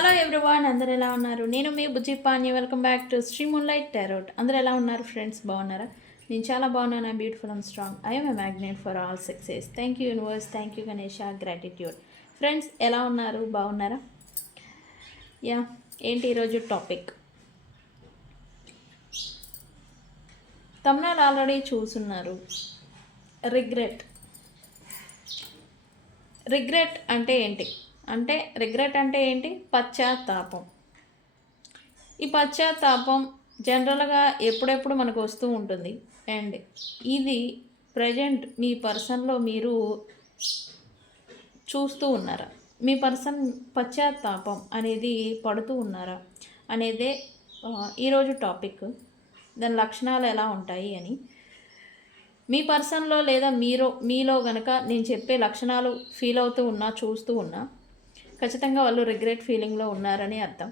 Hello everyone, అందరు ఎలా ఉన్నారు? నేను మీ Bujji Pani. Welcome back to Sri moonlight tarot. అందరు ఎలా ఉన్నారు ఫ్రెండ్స్? బాగున్నారా? నేను చాలా బాగున్నాను. I beautiful and strong. I'm a magnet for all success. Thank you universe, thank you Ganesha, gratitude. Friends ఎలా ఉన్నారు? బాగున్నారా? యా, ఏంటి ఈరోజు టాపిక్? తమ్ముళ్ళు ఆల్రెడీ చూసున్నారు. రిగ్రెట్. రిగ్రెట్ అంటే ఏంటి? రిగ్రెట్ అంటే ఏంటి? పశ్చాత్తాపం. ఈ పశ్చాత్తాపం జనరల్గా ఎప్పుడెప్పుడు మనకు వస్తూ ఉంటుంది. అండ్ ఇది ప్రజెంట్ మీ పర్సన్లో మీరు చూస్తూ ఉన్నారా? మీ పర్సన్ పశ్చాత్తాపం అనేది పడుతూ ఉన్నారా అనేదే ఈరోజు టాపిక్. దాని లక్షణాలు ఎలా ఉంటాయి అని మీ పర్సన్లో లేదా మీలో గనక నేను చెప్పే లక్షణాలు ఫీల్ అవుతూ ఉన్నా, చూస్తూ ఉన్నా, ఖచ్చితంగా వాళ్ళు రిగ్రెట్ ఫీలింగ్లో ఉన్నారని అర్థం.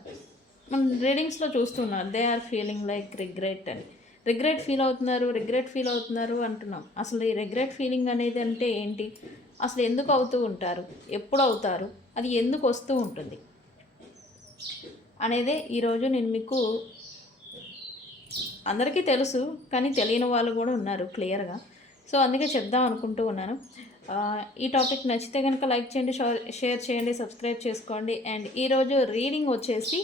మనం రీడింగ్స్లో చూస్తున్నారు, they are feeling like regret అని. రిగ్రెట్ ఫీల్ అవుతున్నారు అంటున్నాం. అసలు ఈ రిగ్రెట్ ఫీలింగ్ అనేది అంటే ఏంటి? అసలు ఎందుకు అవుతూ ఉంటారు? ఎప్పుడు అవుతారు? అది ఎందుకు వస్తూ ఉంటుంది అనేదే ఈరోజు నేను మీకు, అందరికీ తెలుసు కానీ తెలియని వాళ్ళు కూడా ఉన్నారు క్లియర్గా. సో అందుకే చెప్దాం అనుకుంటూ ఉన్నాను. ఈ టాపిక్ నచ్చితే కనుక లైక్ చేయండి, షేర్ చేయండి, సబ్స్క్రైబ్ చేసుకోండి. అండ్ ఈరోజు రీడింగ్ వచ్చేసి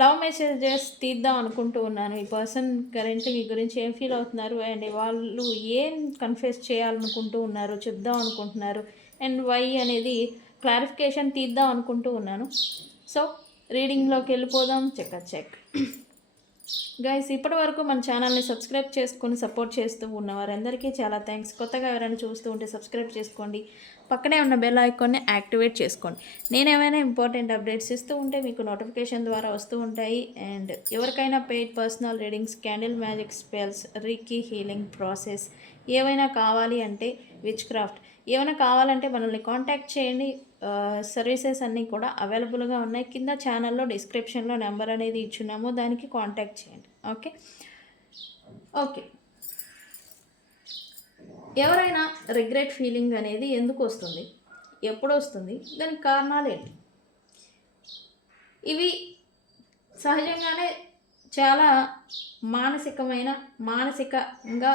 లవ్ మెసేజెస్ తీద్దాం అనుకుంటూ ఉన్నాను. ఈ పర్సన్ కరెంట్లీ మీ గురించి ఏం ఫీల్ అవుతున్నారు అండ్ వాళ్ళు ఏం కన్ఫెస్ చేయాలనుకుంటూ ఉన్నారు చెప్దాం అనుకుంటున్నారు అండ్ వై అనేది క్లారిఫికేషన్ తీద్దాం అనుకుంటూ ఉన్నాను. సో రీడింగ్లోకి వెళ్ళిపోదాం. చెక్ గైస్, ఇప్పటి వరకు మన ఛానల్ని సబ్స్క్రైబ్ చేసుకొని సపోర్ట్ చేస్తూ ఉన్న వారందరికీ చాలా థ్యాంక్స్. కొత్తగా ఎవరైనా చూస్తూ ఉంటే సబ్స్క్రైబ్ చేసుకోండి, పక్కనే ఉన్న బెల్ ఐకాన్ని యాక్టివేట్ చేసుకోండి. నేను ఏమైనా ఇంపార్టెంట్ అప్డేట్స్ ఇస్తూ ఉంటే మీకు నోటిఫికేషన్ ద్వారా వస్తూ ఉంటాయి. అండ్ ఎవరికైనా paid personal readings, candle magic spells, reiki healing process ఏవైనా కావాలి అంటే, విచ్ క్రాఫ్ట్ ఏమైనా కావాలంటే మనల్ని కాంటాక్ట్ చేయండి. సర్వీసెస్ అన్నీ కూడా అవైలబుల్గా ఉన్నాయి. కింద ఛానల్లో డిస్క్రిప్షన్లో నెంబర్ అనేది ఇచ్చున్నాము, దానికి కాంటాక్ట్ చేయండి. ఓకే. ఎవరైనా రిగ్రెట్ ఫీలింగ్ అనేది ఎందుకు వస్తుంది, ఎప్పుడు వస్తుంది, దానికి కారణాలు ఏంటి? ఇవి సహజంగానే చాలా మానసికంగా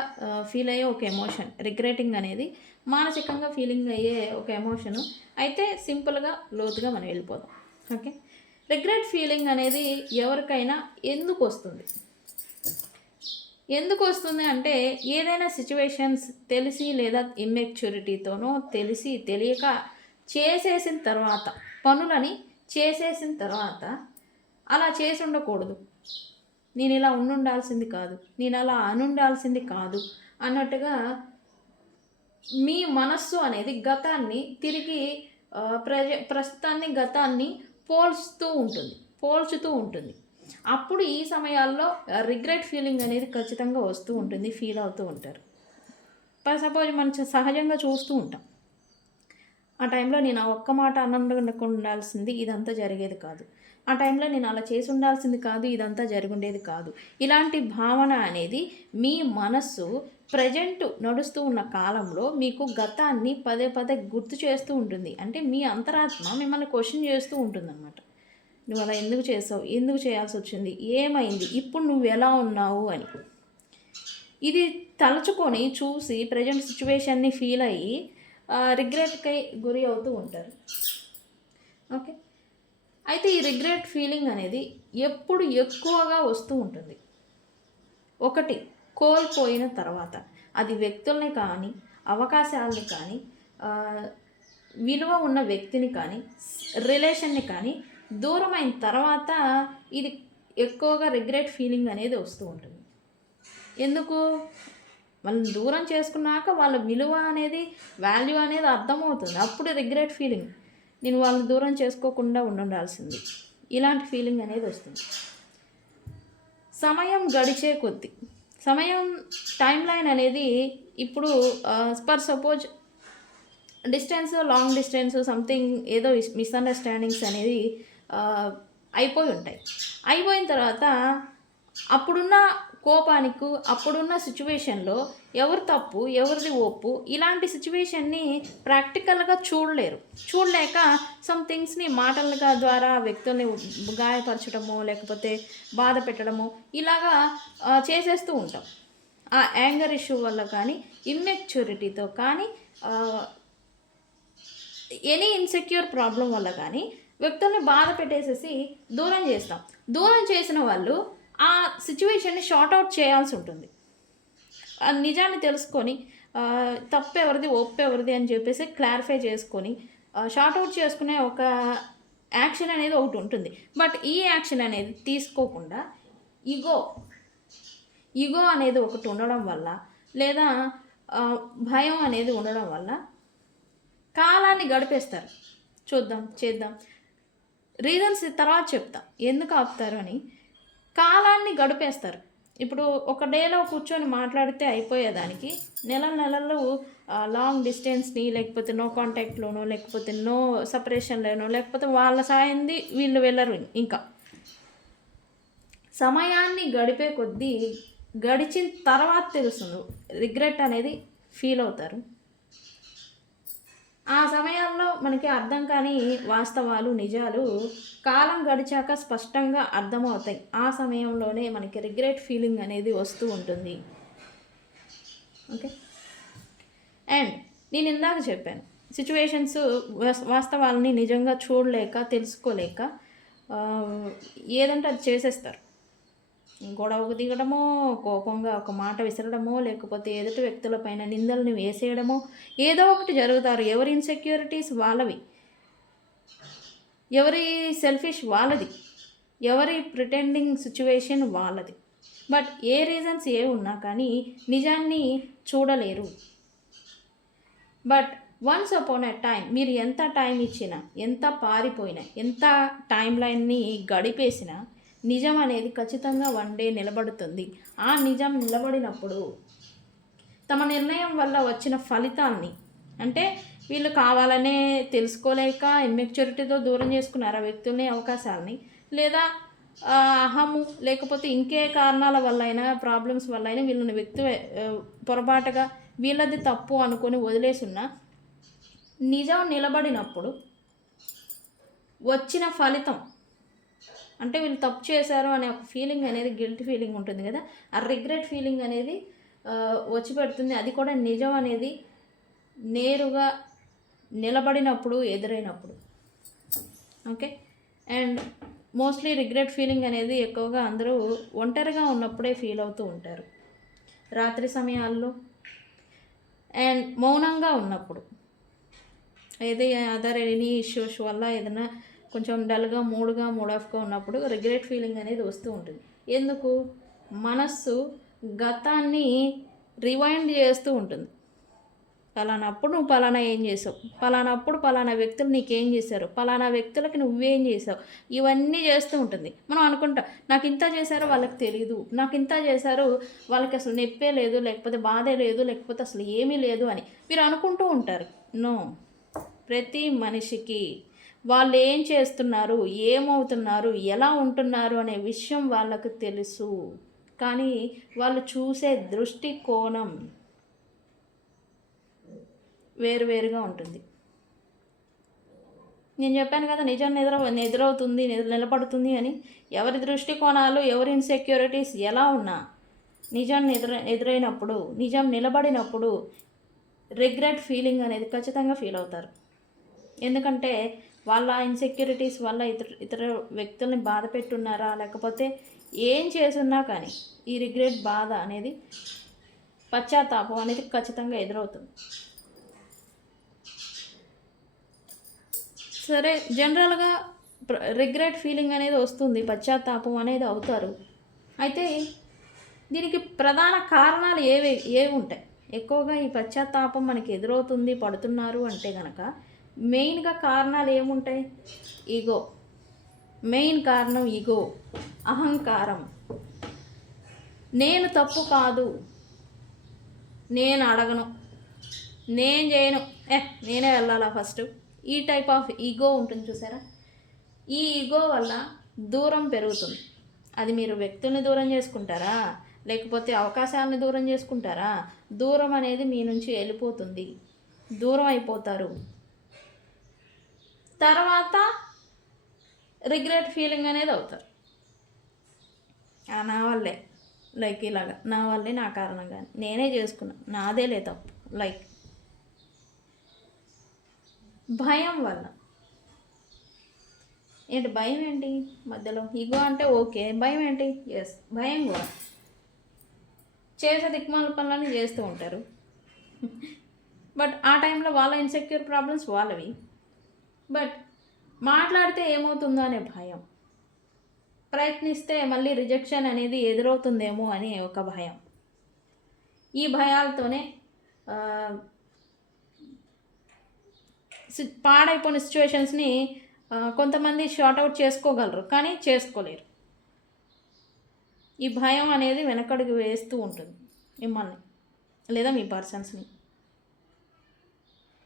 ఫీల్ అయ్యే ఒక ఎమోషన్. రిగ్రెటింగ్ అనేది మానసికంగా ఫీలింగ్ అయ్యే ఒక ఎమోషను. అయితే సింపుల్గా లోతుగా మనం వెళ్ళిపోదాం. ఓకే, రిగ్రెట్ ఫీలింగ్ అనేది ఎవరికైనా ఎందుకు వస్తుంది అంటే, ఏదైనా సిచ్యువేషన్స్ తెలిసి లేదా ఇమ్మెచ్యూరిటీతోనో తెలియక చేసేసిన తర్వాత, పనులని చేసేసిన తర్వాత అలా చేసి ఉండకూడదు, నేను ఇలా ఉండాల్సింది కాదు, నేను అలా అనుండాల్సింది కాదు అన్నట్టుగా మీ మనస్సు అనేది గతాన్ని తిరిగి గతాన్ని పోల్చుతూ ఉంటుంది. అప్పుడు ఈ సమయాల్లో రిగ్రెట్ ఫీలింగ్ అనేది ఖచ్చితంగా వస్తూ ఉంటుంది, ఫీల్ అవుతూ ఉంటారు. సపోజ్ మనం సహజంగా చూస్తూ ఉంటాం, ఆ టైంలో నేను ఆ ఒక్క మాట ఆనందంగా ఉండాల్సింది, ఇదంతా జరిగేది కాదు. ఆ టైంలో నేను అలా చేసి ఉండాల్సింది కాదు, ఇదంతా జరుగుండేది కాదు. ఇలాంటి భావన అనేది మీ మనస్సు ప్రజెంట్ నడుస్తూ ఉన్న కాలంలో మీకు గతాన్ని పదే పదే గుర్తు చేస్తూ ఉంటుంది. అంటే మీ అంతరాత్మ మిమ్మల్ని క్వశ్చన్ చేస్తూ ఉంటుందన్నమాట. నువ్వు అలా ఎందుకు చేసావు, ఎందుకు చేయాల్సి వచ్చింది, ఏమైంది, ఇప్పుడు నువ్వు ఎలా ఉన్నావు అని. ఇది తలుచుకొని చూసి ప్రజెంట్ సిచ్యువేషన్ని ఫీల్ అయ్యి రిగ్రెట్కై గురి అవుతూ ఉంటారు. ఓకే, అయితే ఈ రిగ్రెట్ ఫీలింగ్ అనేది ఎప్పుడు ఎక్కువగా వస్తూ ఉంటుంది? ఒకటి, కోల్పోయిన తర్వాత. అది వ్యక్తుల్ని కానీ, అవకాశాలని కానీ, విలువ ఉన్న వ్యక్తిని కానీ, రిలేషన్ని కానీ దూరమైన తర్వాత ఇది ఎక్కువగా రిగ్రెట్ ఫీలింగ్ అనేది వస్తూ ఉంటుంది. ఎందుకు? వాళ్ళని దూరం చేసుకున్నాక వాళ్ళ విలువ అనేది, వాల్యూ అనేది అర్థమవుతుంది. అప్పుడు రిగ్రెట్ ఫీలింగ్, నేను వాళ్ళని దూరం చేసుకోకుండా ఉండాల్సింది, ఇలాంటి ఫీలింగ్ అనేది వస్తుంది. సమయం గడిచే కొద్దీ, టైం లైన్ అనేది ఇప్పుడు for suppose long distance something ఏదో మిస్అండర్స్టాండింగ్స్ అనేది అయిపోయి ఉంటాయి. అయిపోయిన తర్వాత అప్పుడున్న కోపానికి అప్పుడున్న సిచ్యువేషన్లో ఎవరు తప్పు ఎవరిది ఒప్పు ఇలాంటి సిచ్యువేషన్ని ప్రాక్టికల్గా చూడలేక సమ్ థింగ్స్ని మాటలుగా ద్వారా వ్యక్తుల్ని గాయపరచడము లేకపోతే బాధ పెట్టడము ఇలాగా చేసేస్తూ ఉంటాం. ఆ యాంగర్ ఇష్యూ వల్ల కానీ ఇమ్మెచ్యూరిటీతో కానీ ఎనీ ఇన్సెక్యూర్ ప్రాబ్లం వల్ల కానీ వ్యక్తుల్ని బాధ పెట్టేసేసి దూరం చేస్తాం. దూరం చేసిన వాళ్ళు ఆ సిచ్యువేషన్ని షార్ట్అవుట్ చేయాల్సి ఉంటుంది. ఆ నిజాన్ని తెలుసుకొని తప్పు ఎవరిది ఒప్పు ఎవరిది అని చెప్పేసి క్లారిఫై చేసుకొని షార్ట్అవుట్ చేసుకునే ఒక యాక్షన్ అనేది ఒకటి ఉంటుంది. బట్ ఈ యాక్షన్ అనేది తీసుకోకుండా ఈగో అనేది ఒకటి ఉండడం వల్ల లేదా భయం అనేది ఉండడం వల్ల కాలాన్ని గడిపేస్తారు. చేద్దాం రీజన్స్ తర్వాత చెప్తా ఎందుకు ఆపుతారు అని. కాలాన్ని గడిపేస్తారు. ఇప్పుడు ఒక డేలో కూర్చొని మాట్లాడితే అయిపోయేదానికి నెలలు లాంగ్ డిస్టెన్స్ని లేకపోతే నో కాంటాక్ట్లోనో లేకపోతే నో సపరేషన్లోనో లేకపోతే వాళ్ళ సాయంది వీళ్ళు వెళ్ళరు. ఇంకా సమయాన్ని గడిపే కొద్దీ గడిచిన తర్వాత తెలుస్తుంది రిగ్రెట్ అనేది ఫీల్ అవుతారు. ఆ సమయాల్లో మనకి అర్థం కాని వాస్తవాలు నిజాలు కాలం గడిచాక స్పష్టంగా అర్థమవుతాయి. ఆ సమయంలోనే మనకి రిగ్రెట్ ఫీలింగ్ అనేది వస్తూ ఉంటుంది. ఓకే, అండ్ నేను ఇందాక చెప్పాను సిచ్యువేషన్స్ వాస్తవాలని నిజంగా చూడలేక తెలుసుకోలేక ఏదంటే అది చేసేస్తారు. గొడవకు దిగడమో కోపంగా ఒక మాట విసరడమో లేకపోతే ఎదుటి వ్యక్తులపైన నిందల్ని వేసేయడమో ఏదో ఒకటి జరుగుతారు. ఎవరి ఇన్సెక్యూరిటీస్ వాళ్ళవి, ఎవరి సెల్ఫిష్ వాళ్ళది, ఎవరి ప్రిటెండింగ్ సిచ్యువేషన్ వాళ్ళది. బట్ ఏ రీజన్స్ ఏ ఉన్నా కానీ నిజాన్ని చూడలేరు. But once upon a time మీరు ఎంత టైం ఇచ్చినా ఎంత పారిపోయినా ఎంత టైం లైన్ని గడిపేసినా నిజం అనేది ఖచ్చితంగా వన్ డే నిలబడుతుంది. ఆ నిజం నిలబడినప్పుడు తమ నిర్ణయం వల్ల వచ్చిన ఫలితాన్ని అంటే వీళ్ళు కావాలనే తెలుసుకోలేక ఇమ్మెచ్యూరిటీతో దూరం చేసుకున్నారు ఆ వ్యక్తుల్ని అవకాశాలని లేదా అహము లేకపోతే ఇంకే కారణాల వల్ల అయినా ప్రాబ్లమ్స్ వల్ల అయినా వీళ్ళని పొరపాటుగా వీళ్ళది తప్పు అనుకొని వదిలేసున్నా నిజం నిలబడినప్పుడు వచ్చిన ఫలితం అంటే వీళ్ళు తప్పు చేశారు అనే ఒక ఫీలింగ్ అనేది గిల్ట్ ఫీలింగ్ ఉంటుంది కదా, ఆ రిగ్రెట్ ఫీలింగ్ అనేది వచ్చి పెడుతుంది. అది కూడా నిజం అనేది నేరుగా నిలబడినప్పుడు ఎదురైనప్పుడు. Okay, and mostly regret feeling అనేది ఎక్కువగా అందరూ ఒంటరిగా ఉన్నప్పుడే ఫీల్ అవుతూ ఉంటారు. రాత్రి సమయాల్లో అండ్ మౌనంగా ఉన్నప్పుడు అదర్ ఎనీ ఇష్యూస్ వల్ల ఏదైనా కొంచెం డల్గా మూడ్ ఆఫ్గా ఉన్నప్పుడు రిగ్రెట్ ఫీలింగ్ అనేది వస్తూ ఉంటుంది. ఎందుకు? మనస్సు గతాన్ని రివైండ్ చేస్తూ ఉంటుంది. పలానప్పుడు నువ్వు పలానా ఏం చేసావు, పలానప్పుడు పలానా వ్యక్తులు నీకేం చేశారు, పలానా వ్యక్తులకి నువ్వేం చేసావు, ఇవన్నీ చేస్తూ ఉంటుంది. మనం అనుకుంటాం నాకు ఇంత చేశారో వాళ్ళకి తెలియదు, నాకు ఇంత చేశారు వాళ్ళకి అసలు నొప్పే లేదు లేకపోతే బాధే లేదు లేకపోతే అసలు ఏమీ లేదు అని మీరు అనుకుంటూ ఉంటారు. నో, ప్రతి మనిషికి వాళ్ళు ఏం చేస్తున్నారు, ఏమవుతున్నారు, ఎలా ఉంటున్నారు అనే విషయం వాళ్ళకు తెలుసు. కానీ వాళ్ళు చూసే దృష్టికోణం వేరువేరుగా ఉంటుంది. నేను చెప్పాను కదా నిజం ఎదురవుతుంది నిలబడుతుంది అని. ఎవరి దృష్టికోణాలు ఎవరి ఇన్సెక్యూరిటీస్ ఎలా ఉన్నా నిజం ఎదురైనప్పుడు నిజం నిలబడినప్పుడు రిగ్రెట్ ఫీలింగ్ అనేది ఖచ్చితంగా ఫీల్ అవుతారు. ఎందుకంటే వాళ్ళ ఇన్సెక్యూరిటీస్ వల్ల ఇతర వ్యక్తుల్ని బాధ పెట్టున్నారా లేకపోతే ఏం చేసున్నా కానీ ఈ రిగ్రెట్ బాధ అనేది పశ్చాత్తాపం అనేది ఖచ్చితంగా ఎదురవుతుంది. సరే, జనరల్గా రిగ్రెట్ ఫీలింగ్ అనేది వస్తుంది, పశ్చాత్తాపం అనేది అవుతారు. అయితే దీనికి ప్రధాన కారణాలు ఏవి ఉంటాయి? ఎక్కువగా ఈ పశ్చాత్తాపం మనకి ఎదురవుతుంది పడుతున్నారు అంటే కనుక మెయిన్గా కారణాలు ఏముంటాయి? ఈగో. మెయిన్ కారణం ఈగో, అహంకారం. నేను తప్పు కాదు, నేను అడగను, నేను చేయను, నేనే వెళ్ళాలా ఫస్ట్, ఈ టైప్ ఆఫ్ ఈగో ఉంటుంది చూసారా. ఈ ఈగో వల్ల దూరం పెరుగుతుంది. అది మీరు వ్యక్తుల్ని దూరం చేసుకుంటారా లేకపోతే అవకాశాలను దూరం చేసుకుంటారా? దూరం అనేది మీ నుంచి వెళ్ళిపోతుంది, దూరం అయిపోతారు. తర్వాత రిగ్రెట్ ఫీలింగ్ అనేది అవుతారు. నా వల్లే, లైక్ ఇలాగా నా వల్లే, నా కారణంగా నేనే చేసుకున్నా, నాదే లే తప్పు. లైక్ భయం వల్ల. ఏంటి భయం ఏంటి మధ్యలో? ఈగో అంటే ఓకే, భయం ఏంటి? ఎస్, భయం కూడా. చేసే దిక్మాల పనులన్నీ చేస్తూ ఉంటారు, బట్ ఆ టైంలో వాళ్ళ ఇన్సెక్యూర్ ప్రాబ్లమ్స్ వాళ్ళవి. బట్ మాట్లాడితే ఏమవుతుందో అనే భయం, ప్రయత్నిస్తే మళ్ళీ రిజెక్షన్ అనేది ఎదురవుతుందేమో అని ఒక భయం. ఈ భయాలతోనే పాడైపోయిన సిచ్యువేషన్స్ని కొంతమంది షార్ట్అవుట్ చేసుకోగలరు, కానీ చేసుకోలేరు. ఈ భయం అనేది వెనకడుగు వేస్తూ ఉంటుంది మిమ్మల్ని లేదా మీ పర్సన్స్ని.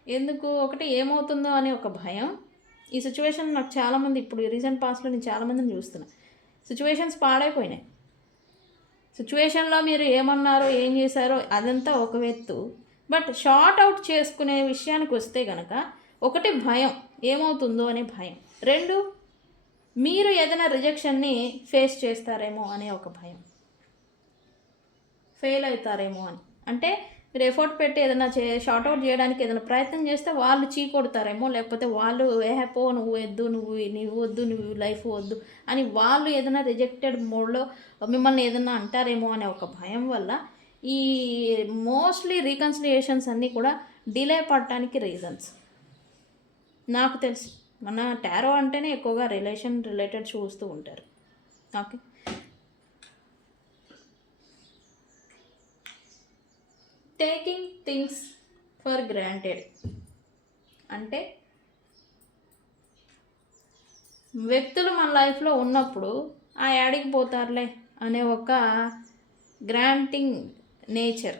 ఎందుకు? ఒకటి ఏమవుతుందో అనే ఒక భయం. ఈ సిచ్యువేషన్ నాకు చాలామంది, ఇప్పుడు రీసెంట్ పాస్ట్లో నేను చాలామందిని చూస్తున్నా, సిచ్యువేషన్స్ పాడైపోయినాయి. సిచ్యువేషన్లో మీరు ఏమన్నారో ఏం చేశారో అదంతా ఒక ఎత్తు, బట్ షార్ట్ అవుట్ చేసుకునే విషయానికి వస్తే కనుక ఒకటి భయం, ఏమవుతుందో అనే భయం. రెండు, మీరు ఏదైనా రిజెక్షన్ని ఫేస్ చేస్తారేమో అనే ఒక భయం, ఫెయిల్ అవుతారేమో అని. అంటే మీరు ఎఫర్ట్ పెట్టి ఏదైనా షార్ట్అవుట్ చేయడానికి ఏదైనా ప్రయత్నం చేస్తే వాళ్ళు చీకొడతారేమో, లేకపోతే వాళ్ళు ఏహపో నువ్వు వద్దు, నువ్వు వద్దు, నువ్వు లైఫ్ వద్దు అని వాళ్ళు ఏదైనా రిజెక్టెడ్ మోడ్లో మిమ్మల్ని ఏదైనా అంటారేమో అనే ఒక భయం వల్ల ఈ మోస్ట్లీ రీకన్సిలియేషన్స్ అన్నీ కూడా డిలే పడటానికి రీజన్స్ నాకు తెలిసి. మన టారో అంటేనే ఎక్కువగా రిలేషన్ రిలేటెడ్ చూస్తూ ఉంటారు. Okay, taking things for granted అంటే వ్యక్తులు మన లైఫ్లో ఉన్నప్పుడు ఆ యాడికి పోతారులే అనే ఒక గ్రాంటింగ్ నేచర్.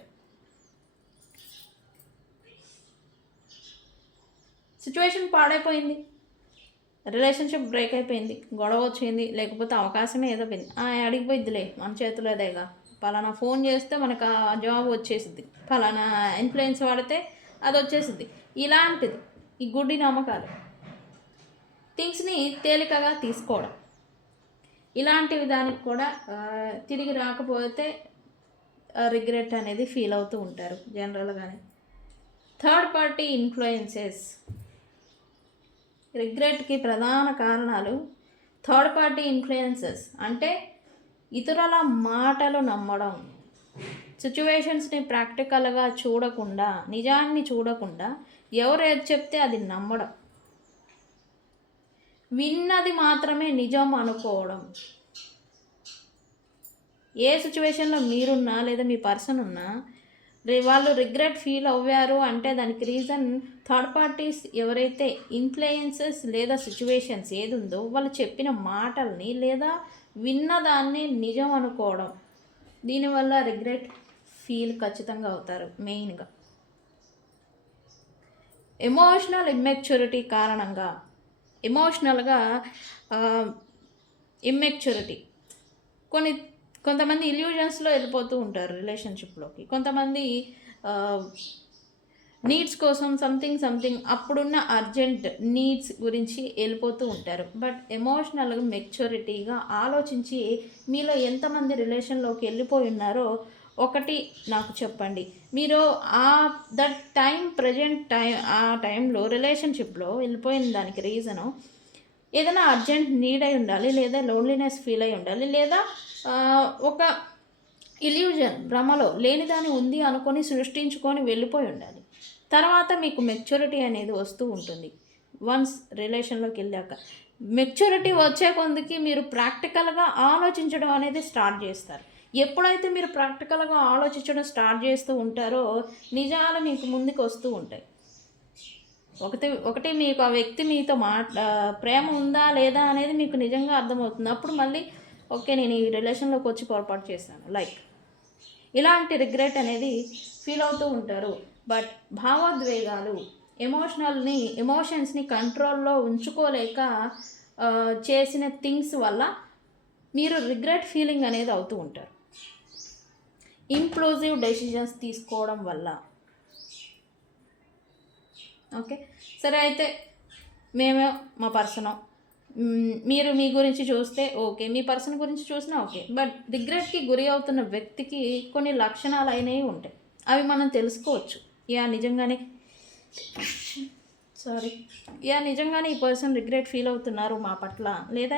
సిచ్యువేషన్ పాడైపోయింది, రిలేషన్షిప్ బ్రేక్ అయిపోయింది, గొడవ వచ్చింది, లేకపోతే అవకాశమే ఏదో పోయింది, అడిగిపోయిద్దిలే మన చేతిలో అదేగా, పలానా ఫోన్ చేస్తే మనకు ఆ జాబ్ వచ్చేసిద్ది, పలానా ఇన్ఫ్లుయెన్స్ వాడితే అది వచ్చేసిద్ది. ఇలాంటిది ఈ గుడ్డి నమ్మకాలు, థింగ్స్ని తేలికగా తీసుకోవడం, ఇలాంటివి దానికి కూడా తిరిగి రాకపోతే రిగ్రెట్ అనేది ఫీల్ అవుతూ ఉంటారు జనరల్గానే. థర్డ్ పార్టీ ఇన్ఫ్లుయెన్సెస్, రిగ్రెట్కి ప్రధాన కారణాలు థర్డ్ పార్టీ ఇన్ఫ్లుయెన్సెస్. అంటే ఇతరుల మాటలు నమ్మడం, సిచ్యువేషన్స్ని ప్రాక్టికల్గా చూడకుండా, నిజాన్ని చూడకుండా ఎవరు ఏది చెప్తే అది నమ్మడం, విన్నది మాత్రమే నిజం అనుకోవడం. ఏ సిచ్యువేషన్లో మీరున్నా లేదా మీ పర్సన్ ఉన్నా వాళ్ళు రిగ్రెట్ ఫీల్ అవ్వారు అంటే దానికి రీజన్ థర్డ్ పార్టీస్ ఎవరైతే ఇన్ఫ్లుయెన్సెస్ లేదా సిచ్యువేషన్స్ ఏది ఉందో వాళ్ళు చెప్పిన మాటల్ని లేదా విన్నదాన్ని నిజం అనుకోవడం. దీనివల్ల రిగ్రెట్ ఫీల్ ఖచ్చితంగా అవుతారు. మెయిన్గా ఎమోషనల్ ఇమ్మెచ్యూరిటీ కారణంగా, ఎమోషనల్గా ఇమ్మెచ్యూరిటీ, కొంతమంది ఇల్యూజన్స్లో వెళ్ళిపోతూ ఉంటారు రిలేషన్షిప్లోకి. కొంతమంది నీడ్స్ కోసం సంథింగ్ అప్పుడున్న అర్జెంట్ నీడ్స్ గురించి వెళ్ళిపోతూ ఉంటారు. బట్ ఎమోషనల్గా మెచ్యూరిటీగా ఆలోచించి మీలో ఎంతమంది రిలేషన్లోకి వెళ్ళిపోయి ఉన్నారో ఒకటి నాకు చెప్పండి. మీరు దట్ టైం ప్రజెంట్ టైం ఆ టైంలో రిలేషన్షిప్లో వెళ్ళిపోయిన దానికి రీజను ఏదైనా అర్జెంట్ నీడ్ అయి ఉండాలి, లేదా లోన్లీనెస్ ఫీల్ అయి ఉండాలి, లేదా ఒక ఇల్యూజన్ భ్రమలో లేనిదాన్ని ఉంది అనుకొని సృష్టించుకొని వెళ్ళిపోయి ఉండాలి. తర్వాత మీకు మెచ్యూరిటీ అనేది వస్తూ ఉంటుంది. వన్స్ రిలేషన్లోకి వెళ్ళాక మెచ్యూరిటీ వచ్చే కొందికి మీరు ప్రాక్టికల్గా ఆలోచించడం అనేది స్టార్ట్ చేస్తారు. ఎప్పుడైతే మీరు ప్రాక్టికల్గా ఆలోచించడం స్టార్ట్ చేస్తూ ఉంటారో నిజాలు మీకు ముందుకు వస్తూ ఉంటాయి. ఒకటి మీకు ఆ వ్యక్తి మీతో ప్రేమ ఉందా లేదా అనేది మీకు నిజంగా అర్థమవుతుంది. అప్పుడు మళ్ళీ ఓకే, నేను ఈ రిలేషన్లోకి వచ్చి పొరపాటు చేశాను, లైక్ ఇలాంటి రిగ్రెట్ అనేది ఫీల్ అవుతూ ఉంటారు. బట్ భావోద్వేగాలు, ఎమోషన్స్ని కంట్రోల్లో ఉంచుకోలేక చేసిన థింగ్స్ వల్ల మీరు రిగ్రెట్ ఫీలింగ్ అనేది అవుతూ ఉంటారు. ఇంప్లూజివ్ డెసిషన్స్ తీసుకోవడం వల్ల. ఓకే, సరే అయితే మేము మా పర్సన్, మీరు మీ గురించి చూస్తే ఓకే, మీ పర్సన్ గురించి చూసినా ఓకే, బట్ రిగ్రెట్కి గురి అవుతున్న వ్యక్తికి కొన్ని లక్షణాలు అయినవి ఉంటాయి. అవి మనం తెలుసుకోవచ్చు. నిజంగానే నిజంగానే ఈ పర్సన్ రిగ్రెట్ ఫీల్ అవుతున్నారు మా పట్ల, లేదా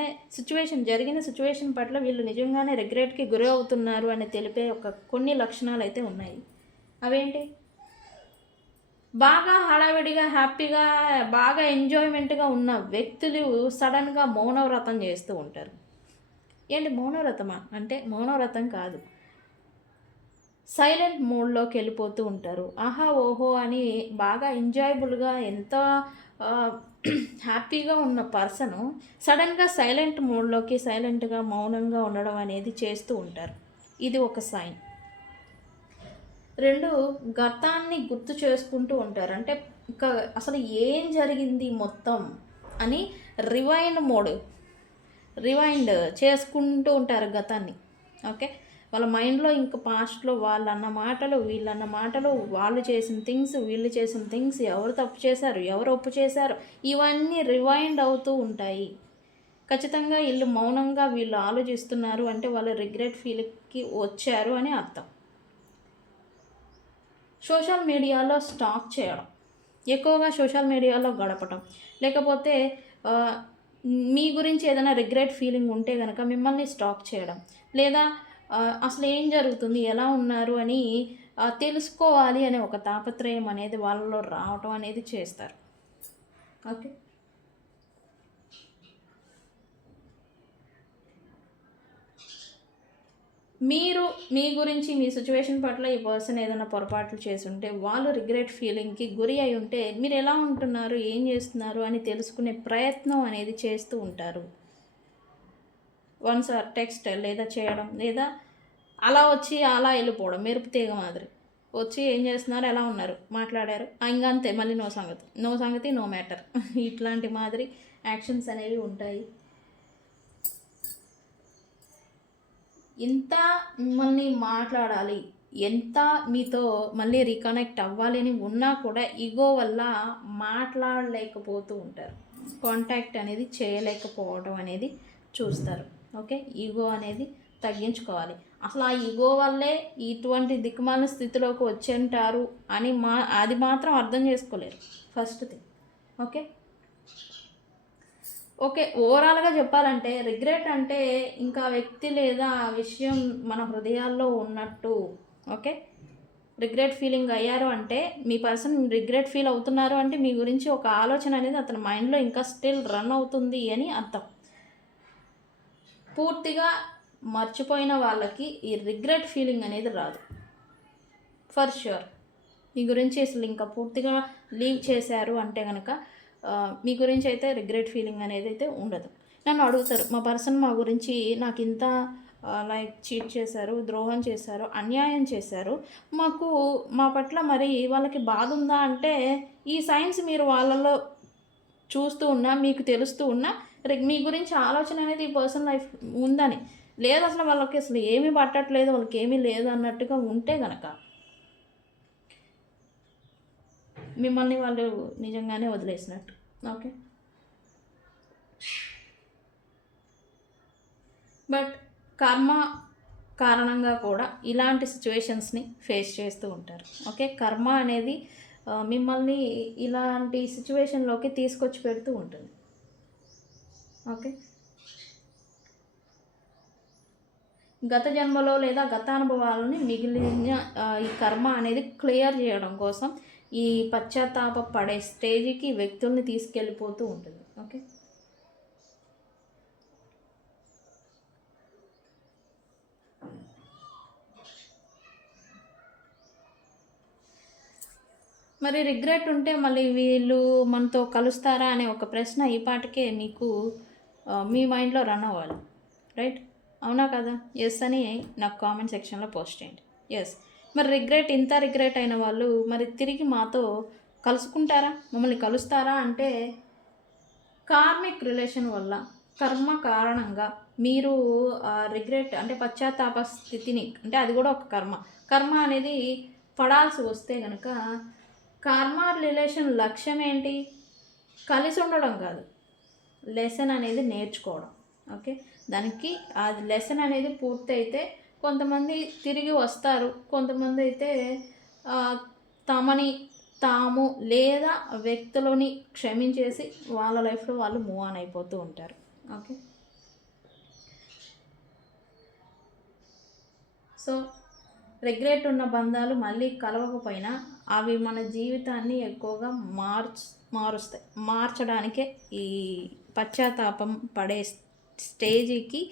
జరిగిన సిచ్యువేషన్ పట్ల వీళ్ళు నిజంగానే రిగ్రెట్కి గురి అవుతున్నారు అని తెలిపే కొన్ని లక్షణాలు అయితే ఉన్నాయి. అవేంటి? బాగా హడావిడిగా హ్యాపీగా బాగా ఎంజాయ్మెంట్గా ఉన్న వ్యక్తులు సడన్గా మౌనవ్రతం చేస్తూ ఉంటారు. ఏంటి మౌనవ్రతమా అంటే? మౌనవ్రతం కాదు, సైలెంట్ మోడ్లోకి వెళ్ళిపోతూ ఉంటారు. ఆహా ఓహో అని బాగా ఎంజాయబుల్గా ఎంత హ్యాపీగా ఉన్న పర్సను సడన్గా సైలెంట్ మోడ్లోకి, సైలెంట్గా మౌనంగా ఉండడం అనేది చేస్తూ ఉంటారు. ఇది ఒక సైన్. 2, గతాన్ని గుర్తు చేసుకుంటూ ఉంటారు. అంటే ఇంకా అసలు ఏం జరిగింది మొత్తం అని రివైండ్ చేసుకుంటూ ఉంటారు గతాన్ని. ఓకే, వాళ్ళ మైండ్లో ఇంకా పాస్ట్లో వాళ్ళన్న మాటలు, వీళ్ళన్న మాటలు, వాళ్ళు చేసిన థింగ్స్, వీళ్ళు చేసిన థింగ్స్, ఎవరు తప్పు చేశారు, ఎవరు ఒప్పు చేశారు, ఇవన్నీ రివైండ్ అవుతూ ఉంటాయి. ఖచ్చితంగా వీళ్ళు మౌనంగా వీళ్ళు ఆలోచిస్తున్నారు అంటే వాళ్ళు రిగ్రెట్ ఫీల్కి వచ్చారు అని అర్థం. సోషల్ మీడియాలో స్టాక్ చేయడం, ఎక్కువగా సోషల్ మీడియాలో గడపటం, లేకపోతే మీ గురించి ఏదైనా రిగ్రెట్ ఫీలింగ్ ఉంటే కనుక మిమ్మల్ని స్టాక్ చేయడం, లేదా అసలు ఏం జరుగుతుంది, ఎలా ఉన్నారు అని తెలుసుకోవాలి అనే ఒక తాపత్రయం అనేది వాళ్ళలో రావటం అనేది చేస్తారు. ఓకే, మీరు మీ గురించి మీ సిచ్యువేషన్ పట్ల ఈ పర్సన్ ఏదైనా పొరపాట్లు చేస్తుంటే, వాళ్ళు రిగ్రెట్ ఫీలింగ్కి గురి అయి ఉంటే మీరు ఎలా ఉంటున్నారు, ఏం చేస్తున్నారు అని తెలుసుకునే ప్రయత్నం అనేది చేస్తూ ఉంటారు. వన్స్ టెక్స్ట్ లేదా చేయడం, లేదా అలా వచ్చి అలా వెళ్ళిపోవడం, మెరుపు తీగ మాదిరి వచ్చి ఏం చేస్తున్నారు, ఎలా ఉన్నారు, మాట్లాడారు, ఇంకంతే, మళ్ళీ నో సంగతి నో మ్యాటర్ ఇట్లాంటి మాదిరి యాక్షన్స్ అనేవి ఉంటాయి. ఎంత మిమ్మల్ని మాట్లాడాలి, ఎంత మీతో మళ్ళీ రీకనెక్ట్ అవ్వాలి అని ఉన్నా కూడా ఈగో వల్ల మాట్లాడలేకపోతూ ఉంటారు. కాంటాక్ట్ అనేది చేయలేకపోవడం అనేది చూస్తారు. ఓకే, ఈగో అనేది తగ్గించుకోవాలి. అసలు ఆ ఈగో వల్లే ఇటువంటి దిక్కుమాలిన స్థితిలోకి వచ్చేంటారు అని అది మాత్రం అర్థం చేసుకోలేరు ఫస్ట్ థింగ్. ఓకే, ఓవరాల్గా చెప్పాలంటే రిగ్రెట్ అంటే ఇంకా వ్యక్తి లేదా ఆ విషయం మన హృదయాల్లో ఉన్నట్టు. ఓకే, రిగ్రెట్ ఫీలింగ్ అయ్యారు అంటే, మీ పర్సన్ రిగ్రెట్ ఫీల్ అవుతున్నారు అంటే మీ గురించి ఒక ఆలోచన అనేది అతని మైండ్లో ఇంకా స్టిల్ రన్ అవుతుంది అని అర్థం. పూర్తిగా మర్చిపోయిన వాళ్ళకి ఈ రిగ్రెట్ ఫీలింగ్ అనేది రాదు ఫర్ ష్యూర్. మీ గురించి అసలు ఇంకా పూర్తిగా లీవ్ చేశారు అంటే కనుక మీ గురించి అయితే రిగ్రెట్ ఫీలింగ్ అనేది అయితే ఉండదు. నన్ను అడుగుతారు, మా పర్సన్ మా గురించి నాకు ఇంత చీట్ చేశారు, ద్రోహం చేశారు, అన్యాయం చేశారు, మా పట్ల మరి వాళ్ళకి బాధ ఉందా అంటే, ఈ సైన్స్ మీరు వాళ్ళలో చూస్తూ ఉన్నా, మీకు తెలుస్తూ ఉన్నా మీ గురించి ఆలోచన అనేది ఈ పర్సన్ లైఫ్ ఉందని, లేదు అసలు వాళ్ళకి అసలు ఏమీ పట్టట్లేదు, వాళ్ళకి ఏమీ లేదు అన్నట్టుగా ఉంటే కనుక మిమ్మల్ని వాళ్ళు నిజంగానే వదిలేసినట్టు. ఓకే, బట్ కర్మ కారణంగా కూడా ఇలాంటి సిచ్యువేషన్స్ని ఫేస్ చేస్తూ ఉంటారు. ఓకే, కర్మ అనేది మిమ్మల్ని ఇలాంటి సిచ్యువేషన్లోకి తీసుకొచ్చి పెడుతూ ఉంటుంది. ఓకే, గత జన్మలో లేదా గతానుభవాలని మిగిలిన ఈ కర్మ అనేది క్లియర్ చేయడం కోసం ఈ పశ్చాత్తాప పడే స్టేజ్కి వ్యక్తుల్ని తీసుకెళ్ళిపోతూ ఉంటుంది. ఓకే, మరి రిగ్రెట్ ఉంటే మళ్ళీ వీళ్ళు మనతో కలుస్తారా అనే ఒక ప్రశ్న ఈ పాటికే మీకు మీ మైండ్లో రన్ అవ్వాలి. రైట్, అవునా కదా? ఎస్ అని నాకు కామెంట్ సెక్షన్లో పోస్ట్ చేయండి. ఎస్, మరి ఇంత రిగ్రెట్ అయిన వాళ్ళు మరి తిరిగి మాతో కలుసుకుంటారా, మమ్మల్ని కలుస్తారా అంటే, కార్మిక్ రిలేషన్ వల్ల కర్మ కారణంగా మీరు రిగ్రెట్ అంటే పశ్చాత్తాప స్థితిని, అంటే అది కూడా ఒక కర్మ అనేది పడాల్సి వస్తే కనుక, కర్మ రిలేషన్ లక్ష్యం ఏంటి? కలిసి ఉండడం కాదు, లెసన్ అనేది నేర్చుకోవడం. ఓకే, దానికి ఆ లెసన్ అనేది పూర్తయితే కొంతమంది తిరిగి వస్తారు, కొంతమంది అయితే తమని తాము లేదా వ్యక్తులని క్షమించేసి వాళ్ళ లైఫ్లో వాళ్ళు మూవ్ ఆన్ అయిపోతూ ఉంటారు. ఓకే, సో రిగ్రెట్ ఉన్న బంధాలు మళ్ళీ కలవకపోయినా అవి మన జీవితాన్ని ఎక్కువగా మారుస్తాయి. మార్చడానికే ఈ పశ్చాత్తాపం పడే స్టేజ్కి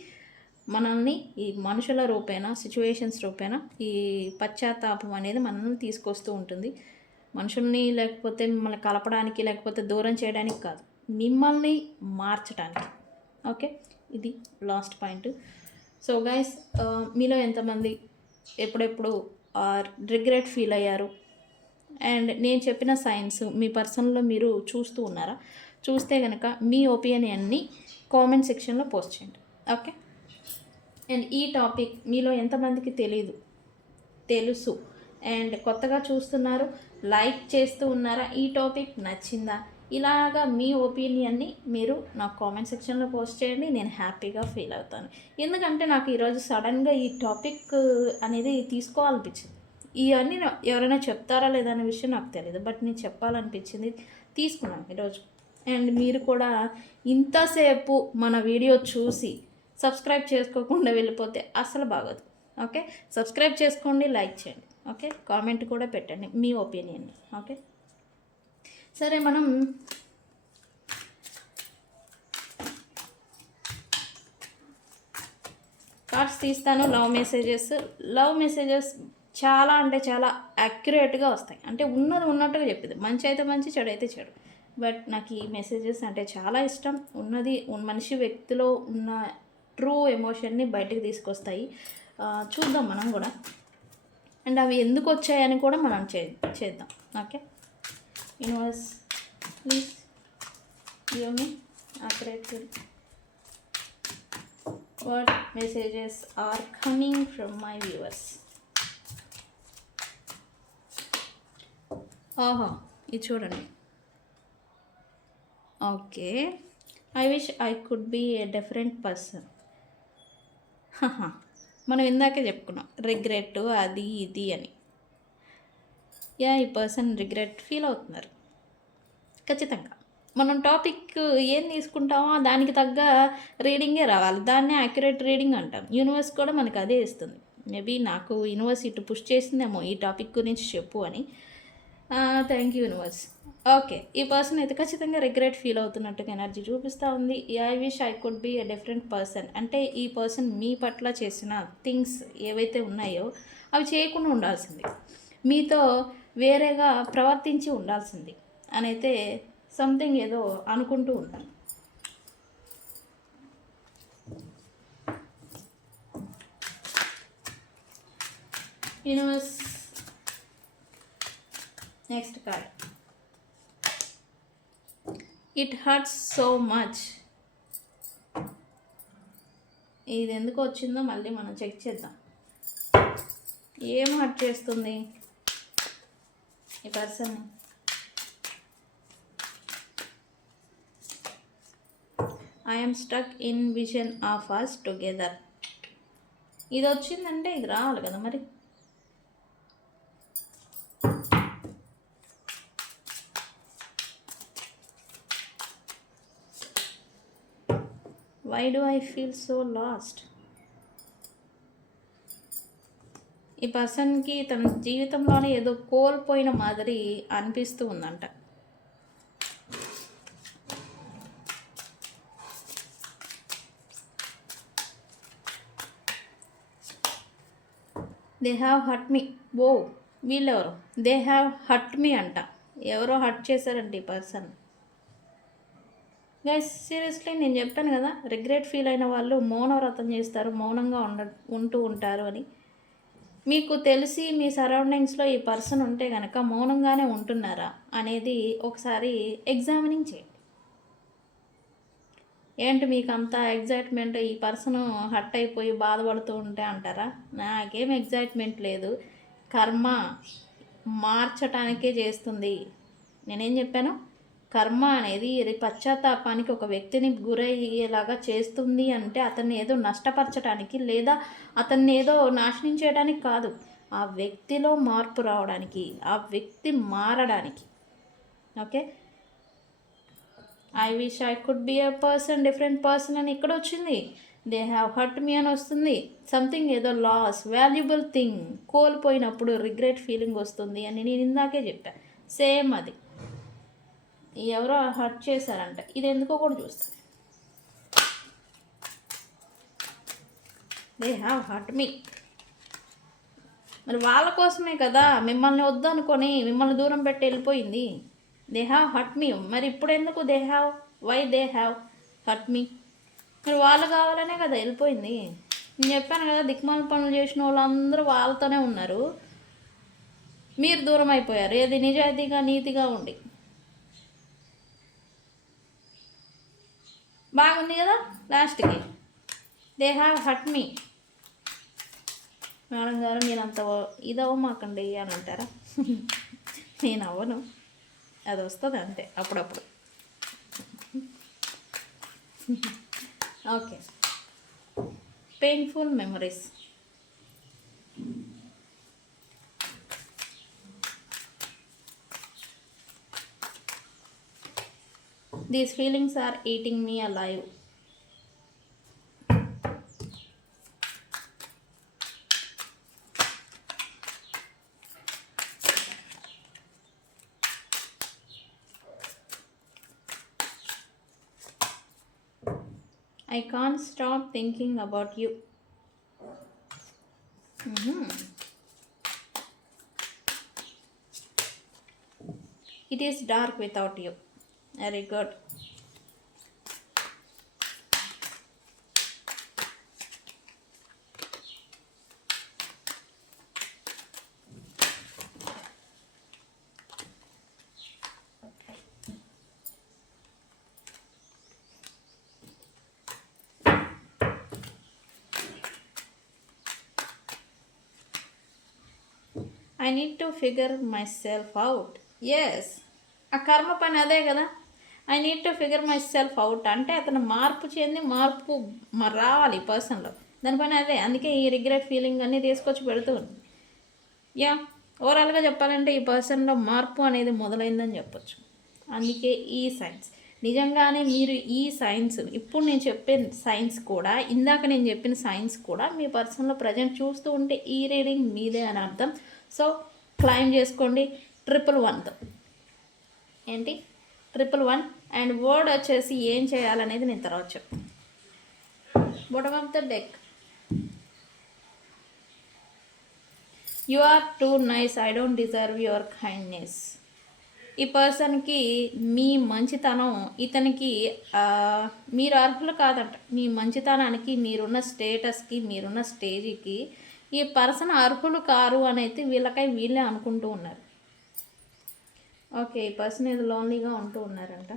మనల్ని ఈ మనుషుల రూపేణా, సిచ్యువేషన్స్ రూపేణా ఈ పశ్చాత్తాపం అనేది మనల్ని తీసుకొస్తూ ఉంటుంది. మనుషుల్ని లేకపోతే మిమ్మల్ని కలపడానికి, లేకపోతే దూరం చేయడానికి కాదు, మిమ్మల్ని మార్చడానికి. ఓకే, ఇది లాస్ట్ పాయింట్. సో గైస్, మీలో ఎంతమంది ఎప్పుడెప్పుడు రిగ్రెట్ ఫీల్ అయ్యారు? అండ్ నేను చెప్పిన సైన్స్ మీ పర్సన్లో మీరు చూస్తూ ఉన్నారా? చూస్తే కనుక మీ ఒపీనియన్ని కామెంట్ సెక్షన్లో పోస్ట్ చేయండి. ఓకే, అండ్ ఈ టాపిక్ మీలో ఎంతమందికి తెలుసు అండ్ కొత్తగా చూస్తున్నారు, లైక్ చేస్తూ ఉన్నారా? ఈ టాపిక్ నచ్చిందా? ఇలాగా మీ ఒపీనియన్ని మీరు నాకు కామెంట్ సెక్షన్లో పోస్ట్ చేయండి, నేను హ్యాపీగా ఫీల్ అవుతాను. ఎందుకంటే నాకు ఈరోజు సడన్గా ఈ టాపిక్ అనేది తీసుకోవాలనిపించింది. ఇవన్నీ ఎవరైనా చెప్తారా లేదా అనే విషయం నాకు తెలియదు, బట్ నేను చెప్పాలనిపించింది, తీసుకున్నాను ఈరోజు. అండ్ మీరు కూడా ఇంతసేపు మన వీడియో చూసి సబ్స్క్రైబ్ చేసుకోకుండా వెళ్ళిపోతే అసలు బాగోదు. ఓకే, సబ్స్క్రైబ్ చేసుకోండి, లైక్ చేయండి. ఓకే, కామెంట్ కూడా పెట్టండి మీ ఒపీనియన్ని. ఓకే, సరే, మనం కార్డ్స్ తీస్తాను. లవ్ మెసేజెస్ చాలా అంటే చాలా యాక్యురేట్గా వస్తాయి. అంటే ఉన్నది ఉన్నట్టుగా చెప్పింది, మంచి అయితే మంచి, చెడు అయితే చెడు. బట్ నాకు ఈ మెసేజెస్ అంటే చాలా ఇష్టం. మనిషి వ్యక్తిలో ఉన్న ట్రూ ఎమోషన్ని బయటకు తీసుకొస్తాయి. చూద్దాం మనం కూడా, అండ్ అవి ఎందుకు వచ్చాయని కూడా మనం చేద్దాం. Okay, universe please give me accurate what messages are coming from my viewers. ఓహో, ఇది చూడండి. Okay, I wish I could be a different person. మనం ఇందాకే చెప్పుకున్నాం రిగ్రెట్ అది ఇది అని. ఈ పర్సన్ రిగ్రెట్ ఫీల్ అవుతున్నారు. ఖచ్చితంగా మనం టాపిక్ ఏం తీసుకుంటామో దానికి తగ్గ రీడింగే రావాలి, దాన్నే యాక్యురేట్ రీడింగ్ అంటాం. యూనివర్స్ కూడా మనకు అదే ఇస్తుంది. మేబీ నాకు యూనివర్స్ ఇటు పుష్ చేసిందేమో ఈ టాపిక్ గురించి చెప్పు అని. Thank you universe. ఓకే, ఈ పర్సన్ అయితే ఖచ్చితంగా రిగ్రెట్ ఫీల్ అవుతున్నట్టుగా ఎనర్జీ చూపిస్తూ ఉంది. I wish I could be a different person అంటే ఈ పర్సన్ మీ పట్ల చేసిన థింగ్స్ ఏవైతే ఉన్నాయో అవి చేయకుండా ఉండాల్సింది, మీతో వేరేగా ప్రవర్తించి ఉండాల్సింది అని అయితే సంథింగ్ ఏదో అనుకుంటూ ఉన్నాను. Universe, next card. It hurts so much. ఇది ఎందుకు వచ్చిందో మళ్ళీ మనం చెక్ చేద్దాం. ఏం హర్ట్ చేస్తుంది ఈ person? I am stuck in vision of us together. ఇది వచ్చిందంటే ఇది రావాలి కదా మరి. Why do I feel so lost? ఈ పర్సన్కి తన జీవితంలోనే ఏదో కోల్పోయిన మాదిరి అనిపిస్తూ ఉందంట. They have hurt me. ఓ, వీళ్ళెవరు? దే హ్యావ్ హర్ట్ మీ అంట. ఎవరో హర్ట్ చేశారంట ఈ పర్సన్. గైస్, సీరియస్లీ నేను చెప్పాను కదా, రిగ్రెట్ ఫీల్ అయిన వాళ్ళు మౌనవ్రతం చేస్తారు, మౌనంగా ఉంటూ ఉంటారు అని. మీకు తెలిసి మీ సరౌండింగ్స్లో ఈ పర్సన్ ఉంటే కనుక మౌనంగానే ఉంటున్నారా అనేది ఒకసారి ఎగ్జామినింగ్ చేయండి. ఏంటి మీకు అంత ఎగ్జైట్మెంట్, ఈ పర్సన్ హర్ట్ అయిపోయి బాధపడుతూ ఉంటే అంటారా? నాకేం ఎగ్జైట్మెంట్ లేదు. కర్మ మార్చటానికే చేస్తుంది. నేనేం చెప్పాను? కర్మ అనేది పశ్చాత్తాపానికి ఒక వ్యక్తిని గురయ్యేలాగా చేస్తుంది అంటే అతన్ని ఏదో నష్టపరచడానికి లేదా అతన్ని ఏదో నాశనం చేయడానికి కాదు, ఆ వ్యక్తిలో మార్పు రావడానికి, ఆ వ్యక్తి మారడానికి. Okay, I wish I could be a person, different person అని ఇక్కడ వచ్చింది. దే హ్యావ్ హర్ట్ మీ అని వస్తుంది. సంథింగ్ ఏదో లాస్, వాల్యుబుల్ థింగ్ కోల్పోయినప్పుడు రిగ్రెట్ ఫీలింగ్ వస్తుంది అని నేను ఇందాకే చెప్పాను. సేమ్ అది ఎవరో హర్ట్ చేశారంట, ఇది ఎందుకో కూడా చూస్తుంది. దే హ్యావ్ హర్ట్ మీ, మరి వాళ్ళ కోసమే కదా మిమ్మల్ని వద్దు అనుకొని మిమ్మల్ని దూరం పెట్టి వెళ్ళిపోయింది. They have hurt me. మరి ఇప్పుడు ఎందుకు why they have hurt me? మరి వాళ్ళు కావాలనే కదా వెళ్ళిపోయింది. నేను చెప్పాను కదా, దిక్మాల పనులు చేసిన వాళ్ళందరూ వాళ్ళతోనే ఉన్నారు, మీరు దూరం అయిపోయారు. ఏది నిజాయితీగా నీతిగా ఉండి బాగుంది కదా. లాస్ట్కి they have hurt me. Madam గారు నేను అంత ఇదవ్వమాకండి అని అంటారా? నేను అవ్వను, అది వస్తుంది అంతే అప్పుడప్పుడు. Okay, painful memories. These feelings are eating me alive. I can't stop thinking about you. It is dark without you. Very good. I need to figure myself out. Yes, ఆ కర్మ పని అదే కదా. I need to figure my self out అంటే అతను మార్పు చెంది మార్పు రావాలి ఈ పర్సన్లో, దానిపైన అదే. అందుకే ఈ రిగ్రెట్ ఫీలింగ్ అన్నీ తీసుకొచ్చి పెడుతూ ఉంది. యా, ఓవరాల్గా చెప్పాలంటే ఈ పర్సన్లో మార్పు అనేది మొదలైందని చెప్పొచ్చు. అందుకే ఈ సైన్స్ నిజంగానే మీరు ఈ సైన్స్, ఇప్పుడు నేను చెప్పిన సైన్స్ కూడా, ఇందాక నేను చెప్పిన సైన్స్ కూడా మీ పర్సన్లో ప్రజెంట్ చూస్తూ ఉంటే ఈ రీడింగ్ మీదే అని అర్థం. సో క్లైమ్ చేసుకోండి 111తో. ఏంటి 111 అండ్ వర్డ్ వచ్చేసి ఏం చేయాలనేది నేను తర్వాత చెప్తాను. Bottom of the deck, you are too nice, I don't deserve your kindness. ఈ పర్సన్కి మీ మంచితనం, ఇతనికి మీరు అర్హులు కాదంట. మీ మంచితనానికి, మీరున్న స్టేటస్కి, మీరున్న స్టేజ్కి ఈ పర్సన్ అర్హులు కారు అని అయితే వీళ్ళే అనుకుంటూ ఉన్నారు. ఓకే, ఈ పర్సన్ ఏదో లోన్లీగా ఉంటూ ఉన్నారంట.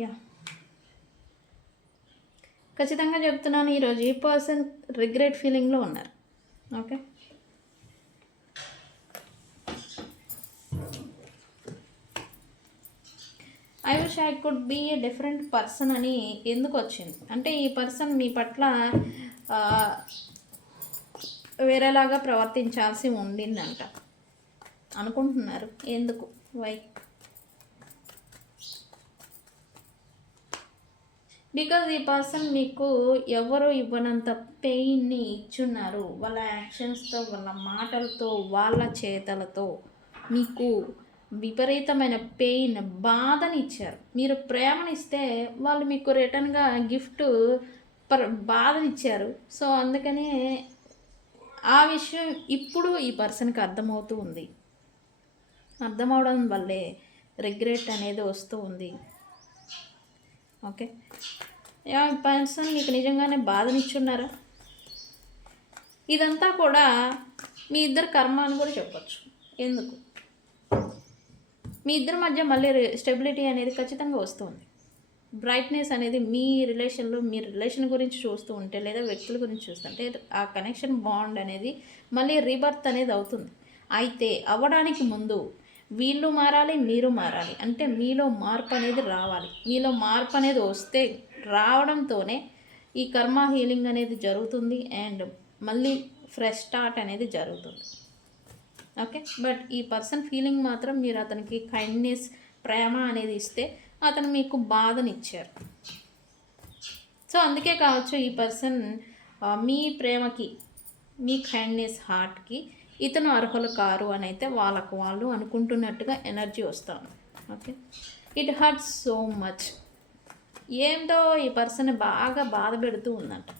యా, ఖచ్చితంగా చెప్తున్నాను, ఈరోజు ఈ పర్సన్ రిగ్రెట్ ఫీలింగ్లో ఉన్నారు. ఓకే, I wish I could be a different person అని ఎందుకు వచ్చింది అంటే, ఈ పర్సన్ మీ పట్ల వేరేలాగా ప్రవర్తించాల్సి ఉండిందంట అనుకుంటున్నారు. ఎందుకు? వై? బికాజ్ ఈ పర్సన్ మీకు ఎవరు ఇవ్వనంత పెయిన్ని ఇచ్చున్నారు. వాళ్ళ యాక్షన్స్తో, వాళ్ళ మాటలతో, వాళ్ళ చేతలతో మీకు విపరీతమైన పెయిన్, బాధని ఇచ్చారు. మీరు ప్రేమనిస్తే వాళ్ళు మీకు రిటర్న్గా గిఫ్ట్ బాధనిచ్చారు. సో అందుకనే ఆ విషయం ఇప్పుడు ఈ పర్సన్కి అర్థమవుతూ ఉంది. అర్థమవడం వల్లే రిగ్రెట్ అనేది వస్తూ ఉంది. ఓకే, ఈ పర్సన్ మీకు నిజంగానే బాధనిచ్చున్నారా? ఇదంతా కూడా మీ ఇద్దరు కర్మ అని కూడా చెప్పచ్చు. ఎందుకు? మీ ఇద్దరి మధ్య మళ్ళీ స్టెబిలిటీ అనేది ఖచ్చితంగా వస్తుంది. బ్రైట్నెస్ అనేది మీ రిలేషన్ గురించి చూస్తూ ఉంటే లేదా వ్యక్తుల గురించి చూస్తుంటే ఆ కనెక్షన్ బాండ్ అనేది మళ్ళీ రీబర్త్ అనేది అవుతుంది. అయితే అవ్వడానికి ముందు వీళ్ళు మారాలి, మీరు మారాలి. అంటే మీలో మార్పు అనేది రావాలి. మీలో మార్పు అనేది వస్తే రావడంతోనే ఈ కర్మ హీలింగ్ అనేది జరుగుతుంది అండ్ మళ్ళీ ఫ్రెష్ స్టార్ట్ అనేది జరుగుతుంది. ఓకే, బట్ ఈ పర్సన్ ఫీలింగ్ మాత్రం మీరు అతనికి కైండ్నెస్, ప్రేమ అనేది ఇస్తే అతను మీకు బాధనిచ్చారు. సో అందుకే కావచ్చు ఈ పర్సన్ మీ ప్రేమకి, మీ కైండ్నెస్ హార్ట్కి ఇతను అర్హులు కారు అని అయితే వాళ్ళు అనుకుంటున్నట్టుగా ఎనర్జీ వస్తుంది. Okay, it hurts so much. ఏంటో ఈ పర్సన్ బాగా బాధ పెడుతూ ఉందంట.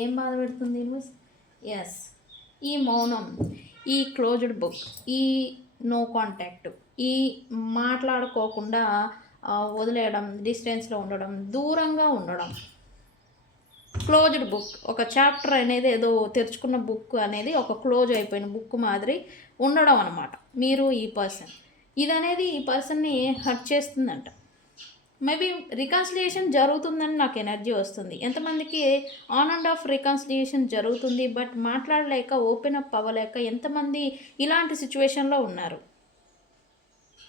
ఏం బాధ పెడుతుంది? ఎస్, ఈ మౌనం, ఈ క్లోజ్డ్ బుక్, ఈ నో కాంటాక్ట్, ఈ మాట్లాడుకోకుండా వదిలేయడం, డిస్టెన్స్లో ఉండడం, దూరంగా ఉండడం. క్లోజ్డ్ బుక్, ఒక చాప్టర్ అనేది ఏదో తెరుచుకున్న బుక్ అనేది ఒక క్లోజ్ అయిపోయిన బుక్ మాదిరి ఉండడం అనమాట మీరు ఈ పర్సన్. ఇదనేది ఈ పర్సన్ని హర్ట్ చేస్తుందంట. మేబీ రికన్సిలియేషన్ జరుగుతుందని నాకు ఎనర్జీ వస్తుంది. ఎంతమందికి ఆన్ అండ్ ఆఫ్ రికన్సిలియేషన్ జరుగుతుంది, బట్ మాట్లాడలేక, ఓపెన్ అప్ అవ్వలేక ఎంతమంది ఇలాంటి సిచ్యువేషన్లో ఉన్నారు.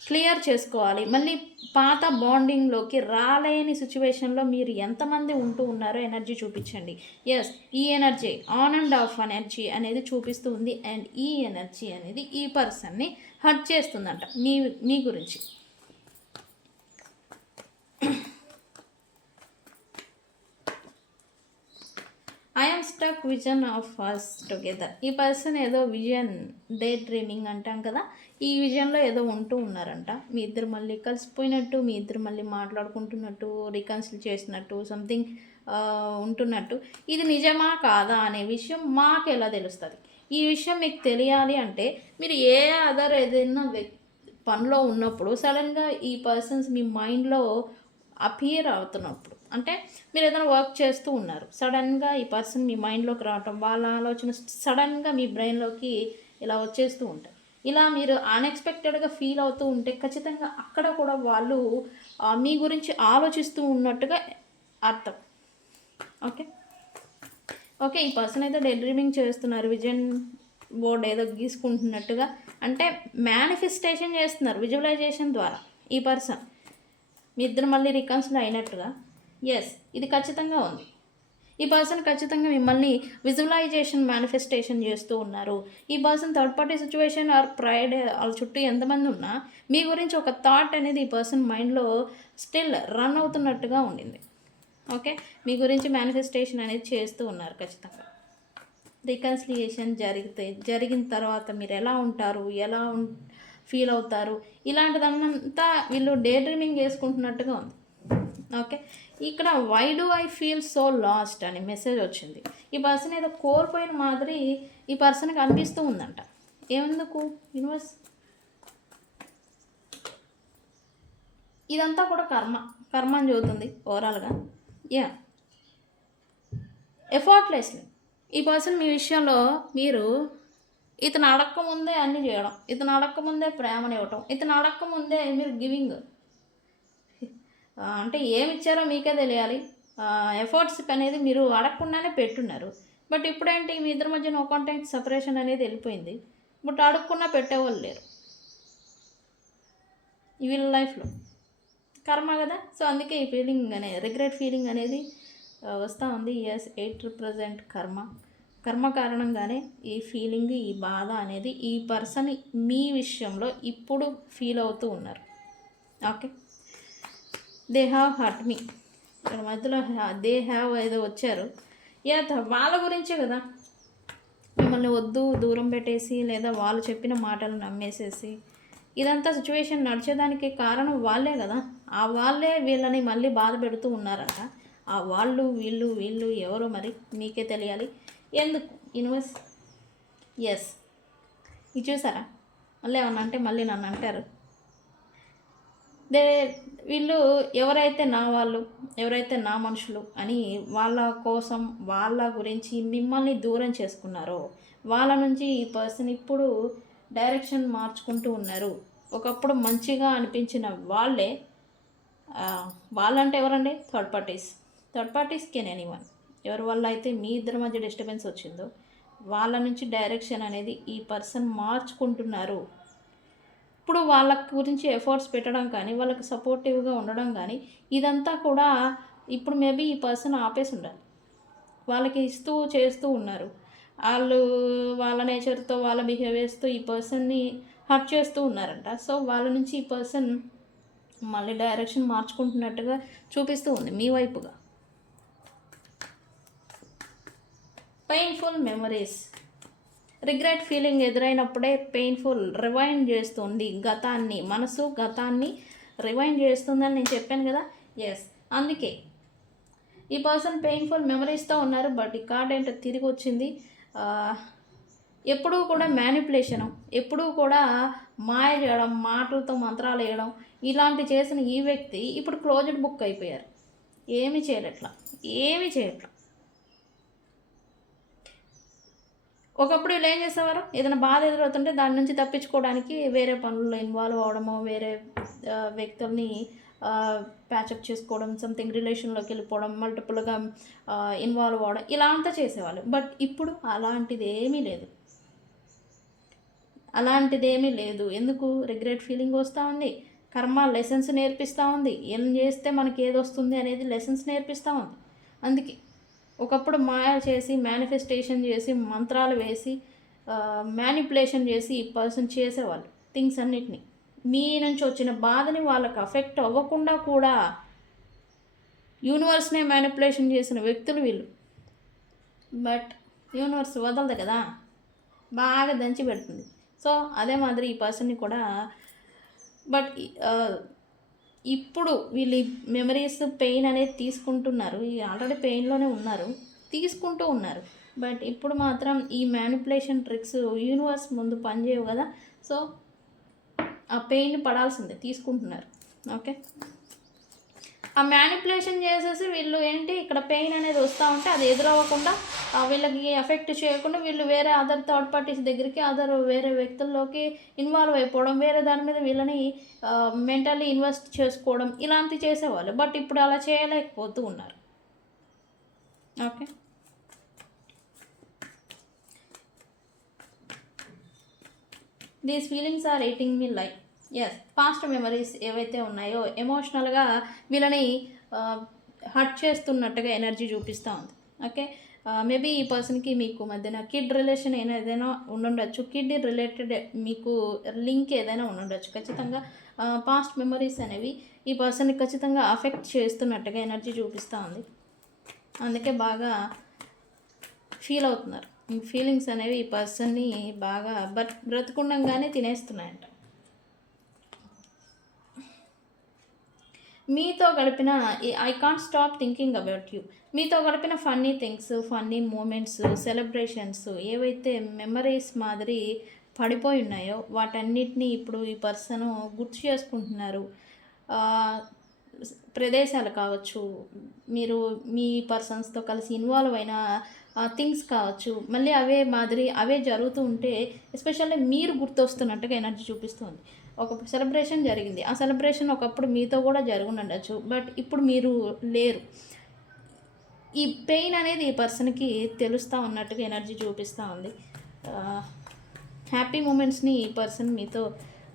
క్లియర్ చేసుకోవాలి. మళ్ళీ పాత బాండింగ్లోకి రాలేని సిచ్యువేషన్లో మీరు ఎంతమంది ఉంటూ ఉన్నారో ఎనర్జీ చూపించండి. ఎస్, ఈ energy on and of energy అనేది చూపిస్తూ ఉంది అండ్ ఈ ఎనర్జీ అనేది ఈ పర్సన్ని హర్ట్ చేస్తుందంట మీ గురించి. I'm stuck vision of us together. ఈ పర్సన్ ఏదో విజన్, డే డ్రీమింగ్ అంటాం కదా, ఈ విజన్లో ఏదో ఉంటూ ఉన్నారంట. మీ ఇద్దరు మళ్ళీ కలిసిపోయినట్టు, మీ ఇద్దరు మళ్ళీ మాట్లాడుకుంటున్నట్టు, రికన్సిల్ చేసినట్టు, సంథింగ్ ఉంటున్నట్టు. ఇది నిజమా కాదా అనే విషయం మాకు ఎలా తెలుస్తుంది? ఈ విషయం మీకు తెలియాలి అంటే మీరు ఏదైనా పనిలో ఉన్నప్పుడు సడన్గా ఈ పర్సన్స్ మీ మైండ్లో అపియర్ అవుతున్నప్పుడు, అంటే మీరు ఏదైనా వర్క్ చేస్తూ ఉన్నారు, సడన్గా ఈ పర్సన్ మీ మైండ్లోకి రావటం, వాళ్ళ ఆలోచన సడన్గా మీ బ్రెయిన్లోకి ఇలా వచ్చేస్తూ ఉంటాయి. ఇలా మీరు అన్ఎక్స్పెక్టెడ్గా ఫీల్ అవుతూ ఉంటే ఖచ్చితంగా అక్కడ కూడా వాళ్ళు మీ గురించి ఆలోచిస్తూ ఉన్నట్టుగా అర్థం. ఓకే ఓకే, ఈ పర్సన్ అయితే డే డ్రీమింగ్ చేస్తున్నారు, విజన్ బోర్డ్ ఏదో గీసుకుంటున్నట్టుగా, అంటే మేనిఫెస్టేషన్ చేస్తున్నారు విజువలైజేషన్ ద్వారా ఈ పర్సన్. మీ ఇద్దరు మళ్ళీ రికన్సిల్ అయినట్టుగా. ఎస్, ఇది ఖచ్చితంగా ఉంది. ఈ పర్సన్ ఖచ్చితంగా మిమ్మల్ని విజువలైజేషన్, మేనిఫెస్టేషన్ చేస్తూ ఉన్నారు. ఈ person third party situation or pride వాళ్ళ చుట్టూ ఎంతమంది ఉన్నా మీ గురించి ఒక థాట్ అనేది ఈ పర్సన్ మైండ్లో స్టిల్ రన్ అవుతున్నట్టుగా ఉండింది. ఓకే, మీ గురించి మేనిఫెస్టేషన్ అనేది చేస్తూ ఉన్నారు ఖచ్చితంగా. రికన్సిలియేషన్ జరిగిన తర్వాత మీరు ఎలా ఉంటారు, ఎలా ఫీల్ అవుతారు, ఇలాంటిదన్నంతా వీళ్ళు డే డ్రీమింగ్ చేసుకుంటున్నట్టుగా ఉంది. ఓకే, ఇక్కడ why do I feel so lost అని మెసేజ్ వచ్చింది. ఈ పర్సన్ ఏదో కోల్పోయిన మాదిరి ఈ పర్సన్కి అనిపిస్తూ ఉందంట. ఏమెందుకు యూనివర్స్? ఇదంతా కూడా కర్మ అని చదువుతుంది ఓవరాల్గా. యా, ఎఫర్ట్లెస్లీ ఈ పర్సన్ మీ విషయంలో మీరు ఇతను అడక్కముందే అన్నీ చేయడం, ఇతను అడక్కముందే ప్రేమనివ్వటం, ఇతను అడక్కముందే మీరు గివింగ్, అంటే ఏమి ఇచ్చారో మీకే తెలియాలి. ఎఫర్ట్స్ అనేది మీరు అడగకుండానే పెట్టున్నారు. బట్ ఇప్పుడేంటి మీ ఇద్దరి మధ్య నో కాంటాక్ట్, సపరేషన్ అనేది వెళ్ళిపోయింది. బట్ అడుక్కున్నా పెట్టేవాళ్ళు లేరు వీళ్ళ లైఫ్లో. కర్మ కదా. సో అందుకే ఈ ఫీలింగ్ అనేది, రిగ్రెట్ ఫీలింగ్ అనేది వస్తూ ఉంది. ఎస్, 8 రిప్రజెంట్ కర్మ కారణంగానే ఈ ఫీలింగ్, ఈ బాధ అనేది ఈ పర్సన్ మీ విషయంలో ఇప్పుడు ఫీల్ అవుతూ ఉన్నారు. ఓకే, దే హ్యావ్ హర్ట్ మీ. ఇక్కడ మధ్యలో దే హ్యావ్ ఏదో వచ్చారు. వాళ్ళ గురించే కదా, మిమ్మల్ని వద్దు దూరం పెట్టేసి లేదా వాళ్ళు చెప్పిన మాటలు నమ్మేసేసి ఇదంతా సిచ్యువేషన్ నడిచేదానికి కారణం వాళ్ళే కదా. ఆ వాళ్ళే వీళ్ళని మళ్ళీ బాధ పెడుతూ ఉన్నారంట. ఆ వాళ్ళు వీళ్ళు ఎవరో మరి మీకే తెలియాలి. ఎందుకు యూనివర్స్? ఎస్, ఇది చూసారా? మళ్ళీ ఏమన్నా అంటే మళ్ళీ నన్ను అంటారు. వీళ్ళు ఎవరైతే నా వాళ్ళు, ఎవరైతే నా మనుషులు అని వాళ్ళ కోసం, వాళ్ళ గురించి మిమ్మల్ని దూరం చేసుకున్నారో వాళ్ళ నుంచి ఈ పర్సన్ ఇప్పుడు డైరెక్షన్ మార్చుకుంటూ ఉన్నారు. ఒకప్పుడు మంచిగా అనిపించిన వాళ్ళే వాళ్ళంటే ఎవరండి? Third parties can anyone. ఎవరి వల్ల అయితే మీ ఇద్దరి మధ్య డిస్టర్బెన్స్ వచ్చిందో వాళ్ళ నుంచి డైరెక్షన్ అనేది ఈ పర్సన్ మార్చుకుంటున్నారు. ఇప్పుడు వాళ్ళ గురించి ఎఫర్ట్స్ పెట్టడం కానీ, వాళ్ళకి సపోర్టివ్గా ఉండడం కానీ, ఇదంతా కూడా ఇప్పుడు మేబీ ఈ పర్సన్ ఆపేసి ఉండాలి. వాళ్ళకి ఇస్తూ చేస్తూ ఉన్నారు. వాళ్ళు వాళ్ళ నేచర్తో, వాళ్ళ బిహేవియర్స్తో ఈ పర్సన్ని హర్ట్ చేస్తూ ఉన్నారంట. సో వాళ్ళ నుంచి ఈ పర్సన్ మళ్ళీ డైరెక్షన్ మార్చుకుంటున్నట్టుగా చూపిస్తూ ఉంది మీ వైపుగా. పెయిన్ఫుల్ మెమరీస్, రిగ్రెట్ ఫీలింగ్ ఎదురైనప్పుడే పెయిన్ఫుల్ రివైండ్ చేస్తుంది గతాన్ని. మనసు గతాన్ని రివైండ్ చేస్తుందని నేను చెప్పాను కదా. ఎస్, అందుకే ఈ పర్సన్ పెయిన్ఫుల్ మెమరీస్తో ఉన్నారు. బట్ ఈ కార్డ్ ఏంటో తిరిగి వచ్చింది. ఎప్పుడూ కూడా మ్యానిపులేషను, ఎప్పుడూ కూడా మాయ చేయడం, మాటలతో మంత్రాలు వేయడం, ఇలాంటి చేసిన ఈ వ్యక్తి ఇప్పుడు క్లోజ్డ్ బుక్ అయిపోయారు. ఏమీ చేయట్లా. ఒకప్పుడు వీళ్ళు ఏం చేసేవారు? ఏదైనా బాధ ఎదురవుతుంటే దాని నుంచి తప్పించుకోవడానికి వేరే పనుల్లో ఇన్వాల్వ్ అవ్వడమో, వేరే వ్యక్తుల్ని ప్యాచప్ చేసుకోవడం, సంథింగ్ రిలేషన్లోకి వెళ్ళిపోవడం, మల్టిపుల్గా ఇన్వాల్వ్ అవ్వడం, ఇలా అంతా చేసేవాళ్ళు. బట్ ఇప్పుడు అలాంటిది ఏమీ లేదు. ఎందుకు? రిగ్రెట్ ఫీలింగ్ వస్తూ ఉంది. కర్మ లెసన్స్ నేర్పిస్తూ ఉంది. ఏం చేస్తే మనకి ఏది వస్తుంది అనేది లెసన్స్ నేర్పిస్తూ ఉంది. అందుకే ఒకప్పుడు మాయ చేసి, మేనిఫెస్టేషన్ చేసి, మంత్రాలు వేసి, మ్యానిపులేషన్ చేసి ఈ పర్సన్ చేసేవాళ్ళు థింగ్స్ అన్నిటినీ. మీ నుంచి వచ్చిన బాధని వాళ్ళకి అఫెక్ట్ అవ్వకుండా కూడా యూనివర్స్నే మ్యానిపులేషన్ చేసిన వ్యక్తులు వీళ్ళు. బట్ యూనివర్స్ వదలదు కదా, బాగా దంచి పెడుతుంది. సో అదే మాదిరి ఈ పర్సన్ని కూడా. బట్ ఇప్పుడు వీళ్ళు మెమరీస్ పెయిన్ అనేది తీసుకుంటున్నారు. ఆల్రెడీ పెయిన్లోనే తీసుకుంటూ ఉన్నారు. బట్ ఇప్పుడు మాత్రం ఈ మ్యానిపులేషన్ ట్రిక్స్ యూనివర్స్ ముందు పనిచేయవు కదా. సో ఆ పెయిన్ పడాల్సిందే, తీసుకుంటున్నారు. ఓకే, ఆ మ్యానిపులేషన్ చేసేసి వీళ్ళు ఏంటి, ఇక్కడ పెయిన్ అనేది వస్తూ ఉంటే అది ఎదురవ్వకుండా, వీళ్ళకి ఎఫెక్ట్ చేయకుండా వీళ్ళు వేరే అదర్ థర్డ్ పార్టీస్ దగ్గరికి, వేరే వ్యక్తుల్లోకి ఇన్వాల్వ్ అయిపోవడం, వేరే దాని మీద వీళ్ళని మెంటల్లీ ఇన్వెస్ట్ చేసుకోవడం, ఇలాంటివి చేసేవాళ్ళు. బట్ ఇప్పుడు అలా చేయలేకపోతూ ఉన్నారు. Okay, these feelings are eating మీ లైఫ్. ఎస్, పాస్ట్ మెమరీస్ ఏవైతే ఉన్నాయో ఎమోషనల్గా వీళ్ళని హర్ట్ చేస్తున్నట్టుగా ఎనర్జీ చూపిస్తూ ఉంది. ఓకే, మేబీ ఈ పర్సన్కి మీకు మధ్యన కిడ్ రిలేషన్ ఏదైనా ఉండుండొచ్చు. కిడ్ రిలేటెడ్ మీకు లింక్ ఏదైనా ఉండుండొచ్చు. ఖచ్చితంగా పాస్ట్ మెమరీస్ అనేవి ఈ పర్సన్ని ఖచ్చితంగా అఫెక్ట్ చేస్తున్నట్టుగా ఎనర్జీ చూపిస్తూ ఉంది. అందుకే బాగా ఫీల్ అవుతున్నారు. ఫీలింగ్స్ అనేవి ఈ పర్సన్ని బాగా బ్రతుకుండంగానే తినేస్తున్నాయంట. మీతో గడిపిన I can't stop thinking about you, మీతో గడిపిన funny things, funny moments, celebrations ఏవైతే మెమరీస్ మాదిరి పడిపోయి ఉన్నాయో వాటన్నిటినీ ఇప్పుడు ఈ పర్సన్ గుర్తు చేసుకుంటున్నారు. ప్రదేశాలు కావచ్చు, మీరు మీ పర్సన్స్తో కలిసి ఇన్వాల్వ్ అయిన థింగ్స్ కావచ్చు, మళ్ళీ అవే జరుగుతూ ఉంటే ఎస్పెషల్లీ మీరు గుర్తొస్తున్నట్టుగా ఎనర్జీ చూపిస్తుంది. ఒక సెలబ్రేషన్ జరిగింది, ఆ సెలబ్రేషన్ ఒకప్పుడు మీతో కూడా జరుగుండొచ్చు. బట్ ఇప్పుడు మీరు లేరు. ఈ పెయిన్ అనేది ఈ పర్సన్కి తెలుస్తూ ఉన్నట్టుగా ఎనర్జీ చూపిస్తూ ఉంది. హ్యాపీ మూమెంట్స్ని ఈ పర్సన్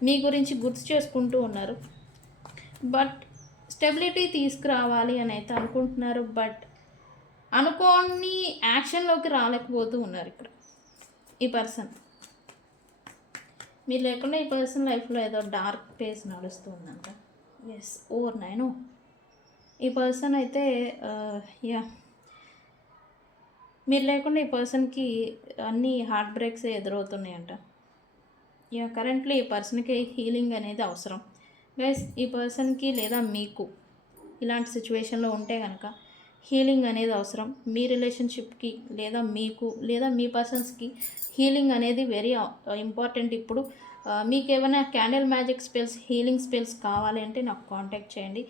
మీ గురించి గుర్తు చేసుకుంటూ ఉన్నారు. బట్ స్టెబిలిటీ తీసుకురావాలి అని అయితే అనుకుంటున్నారు. బట్ అనుకోని యాక్షన్లోకి రాలేకపోతూ ఉన్నారు ఇక్కడ ఈ పర్సన్. మీరు లేకుండా ఈ పర్సన్ లైఫ్లో ఏదో డార్క్ ఫేజ్ నడుస్తుందంట. ఎస్, ఓవర్ 9 ఈ పర్సన్ అయితే మీరు లేకుండా ఈ పర్సన్కి అన్ని హార్ట్ బ్రేక్స్ ఎదురవుతున్నాయంట. కరెంట్లీ ఈ పర్సన్కి హీలింగ్ అనేది అవసరం గైస్. ఈ పర్సన్కి లేదా మీకు ఇలాంటి సిచ్యువేషన్లో ఉంటే కనుక హీలింగ్ అనేది అవసరం. మీ రిలేషన్షిప్కి లేదా మీకు లేదా మీ పర్సన్స్కి హీలింగ్ అనేది వెరీ ఇంపార్టెంట్. ఇప్పుడు మీకు ఏమైనా candle magic spells, healing spells కావాలి అంటే నాకు కాంటాక్ట్ చేయండి.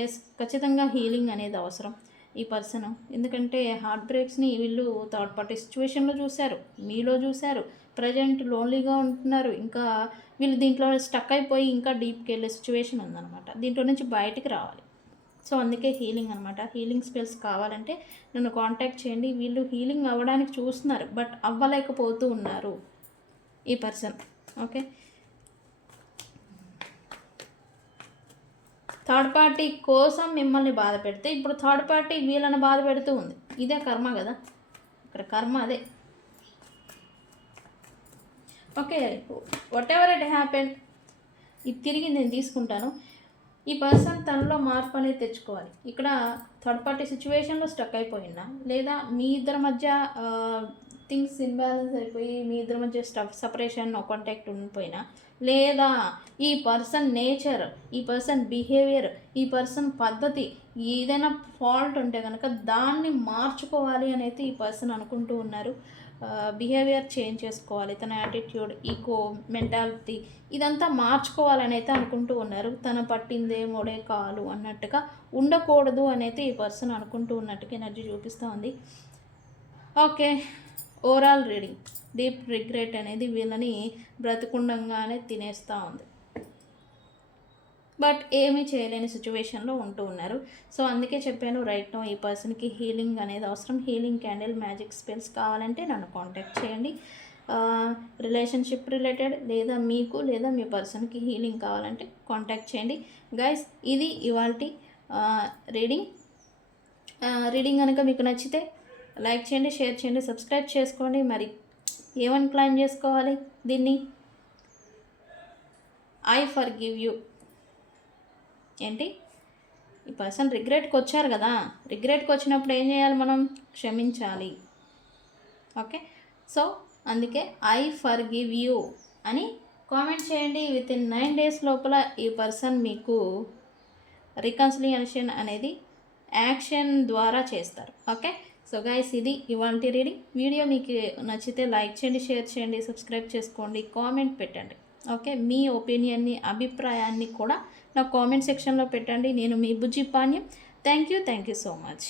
ఎస్, ఖచ్చితంగా హీలింగ్ అనేది అవసరం ఈ పర్సన్. ఎందుకంటే హార్ట్ బ్రేక్స్ని వీళ్ళు థర్డ్ పార్టీ సిచ్యువేషన్లో చూశారు, మీలో చూశారు. ప్రజెంట్ లోన్లీగా ఉంటున్నారు. ఇంకా వీళ్ళు దీంట్లో స్టక్ అయిపోయి ఇంకా డీప్కి వెళ్ళే సిచ్యువేషన్ ఉందన్నమాట. దీంట్లో నుంచి బయటికి రావాలి. సో అందుకే హీలింగ్ అనమాట. హీలింగ్ స్పెల్స్ కావాలంటే నన్ను కాంటాక్ట్ చేయండి. వీళ్ళు హీలింగ్ అవ్వడానికి చూస్తున్నారు, బట్ అవ్వలేకపోతూ ఉన్నారు ఈ పర్సన్. ఓకే, థర్డ్ పార్టీ కోసం మిమ్మల్ని బాధ పెడితే ఇప్పుడు థర్డ్ పార్టీ వీళ్ళని బాధ పెడుతూ ఉంది. ఇదే కర్మ కదా, ఇక్కడ కర్మ అదే. Okay, what ever it happen, ఇది తిరిగి నేను తీసుకుంటాను. ఈ పర్సన్ తనలో మార్పు అనేది తెచ్చుకోవాలి. ఇక్కడ థర్డ్ పార్టీ సిచ్యువేషన్లో స్టక్ అయిపోయినా, లేదా మీ ఇద్దరి మధ్య థింగ్స్ ఇన్బ్యాలెన్స్ అయిపోయి మీ ఇద్దరి మధ్య సపరేషన్ కాంటాక్ట్ ఉండిపోయినా, లేదా ఈ పర్సన్ నేచర్, ఈ పర్సన్ బిహేవియర్, ఈ పర్సన్ పద్ధతి ఏదైనా ఫాల్ట్ ఉంటే కనుక దాన్ని మార్చుకోవాలి అనేది ఈ పర్సన్ అనుకుంటూ ఉన్నారు. బిహేవియర్ చేంజ్ చేసుకోవాలి, తన యాటిట్యూడ్, ఈగో, మెంటాలిటీ ఇదంతా మార్చుకోవాలని అయితే అనుకుంటూ ఉన్నారు. తన పట్టిందే మొడే కాలు అన్నట్టుగా ఉండకూడదు అనేది ఈ పర్సన్ అనుకుంటూ ఉన్నట్టుగా ఎనర్జీ చూపిస్తూ ఉంది. Okay, overall reading. Deep regret అనేది వీళ్ళని బ్రతికుండంగానే తినేస్తూ ఉంది, బట్ ఏమీ చేయలేని సిచ్యువేషన్లో ఉంటూ ఉన్నారు. సో అందుకే చెప్పాను, రైట్ నో ఈ పర్సన్కి హీలింగ్ అనేది అవసరం. హీలింగ్ క్యాండిల్, మ్యాజిక్ స్పెల్స్ కావాలంటే నన్ను కాంటాక్ట్ చేయండి. రిలేషన్షిప్ రిలేటెడ్, లేదా మీకు లేదా మీ పర్సన్కి హీలింగ్ కావాలంటే కాంటాక్ట్ చేయండి. గైస్, ఇది ఇవాల్టి రీడింగ్. రీడింగ్ కనుక మీకు నచ్చితే లైక్ చేయండి, షేర్ చేయండి, సబ్స్క్రైబ్ చేసుకోండి. మరి ఏమని క్లైమ్ చేసుకోవాలి దీన్ని? I forgive you. ఏంటి, ఈ పర్సన్ రిగ్రెట్కి వచ్చారు కదా, రిగ్రెట్కి వచ్చినప్పుడు ఏం చేయాలి మనం? క్షమించాలి. ఓకే, సో అందుకే ఐ ఫర్గివ్ యూ అని కామెంట్ చేయండి. విత్ ఇన్ 9 days లోపల ఈ పర్సన్ మీకు రికన్సిలియేషన్ అనేది యాక్షన్ ద్వారా చేస్తారు. ఓకే, సో గైస్, ఇది ఇవాల్టి రీడింగ్. వీడియో మీకు నచ్చితే లైక్ చేయండి, షేర్ చేయండి, సబ్స్క్రైబ్ చేసుకోండి, కామెంట్ పెట్టండి. ఓకే, మీ ఒపీనియన్ని, అభిప్రాయాన్ని కూడా నా కామెంట్ సెక్షన్లో పెట్టండి. నేను మీ Bujji Panyam. Thank you so much.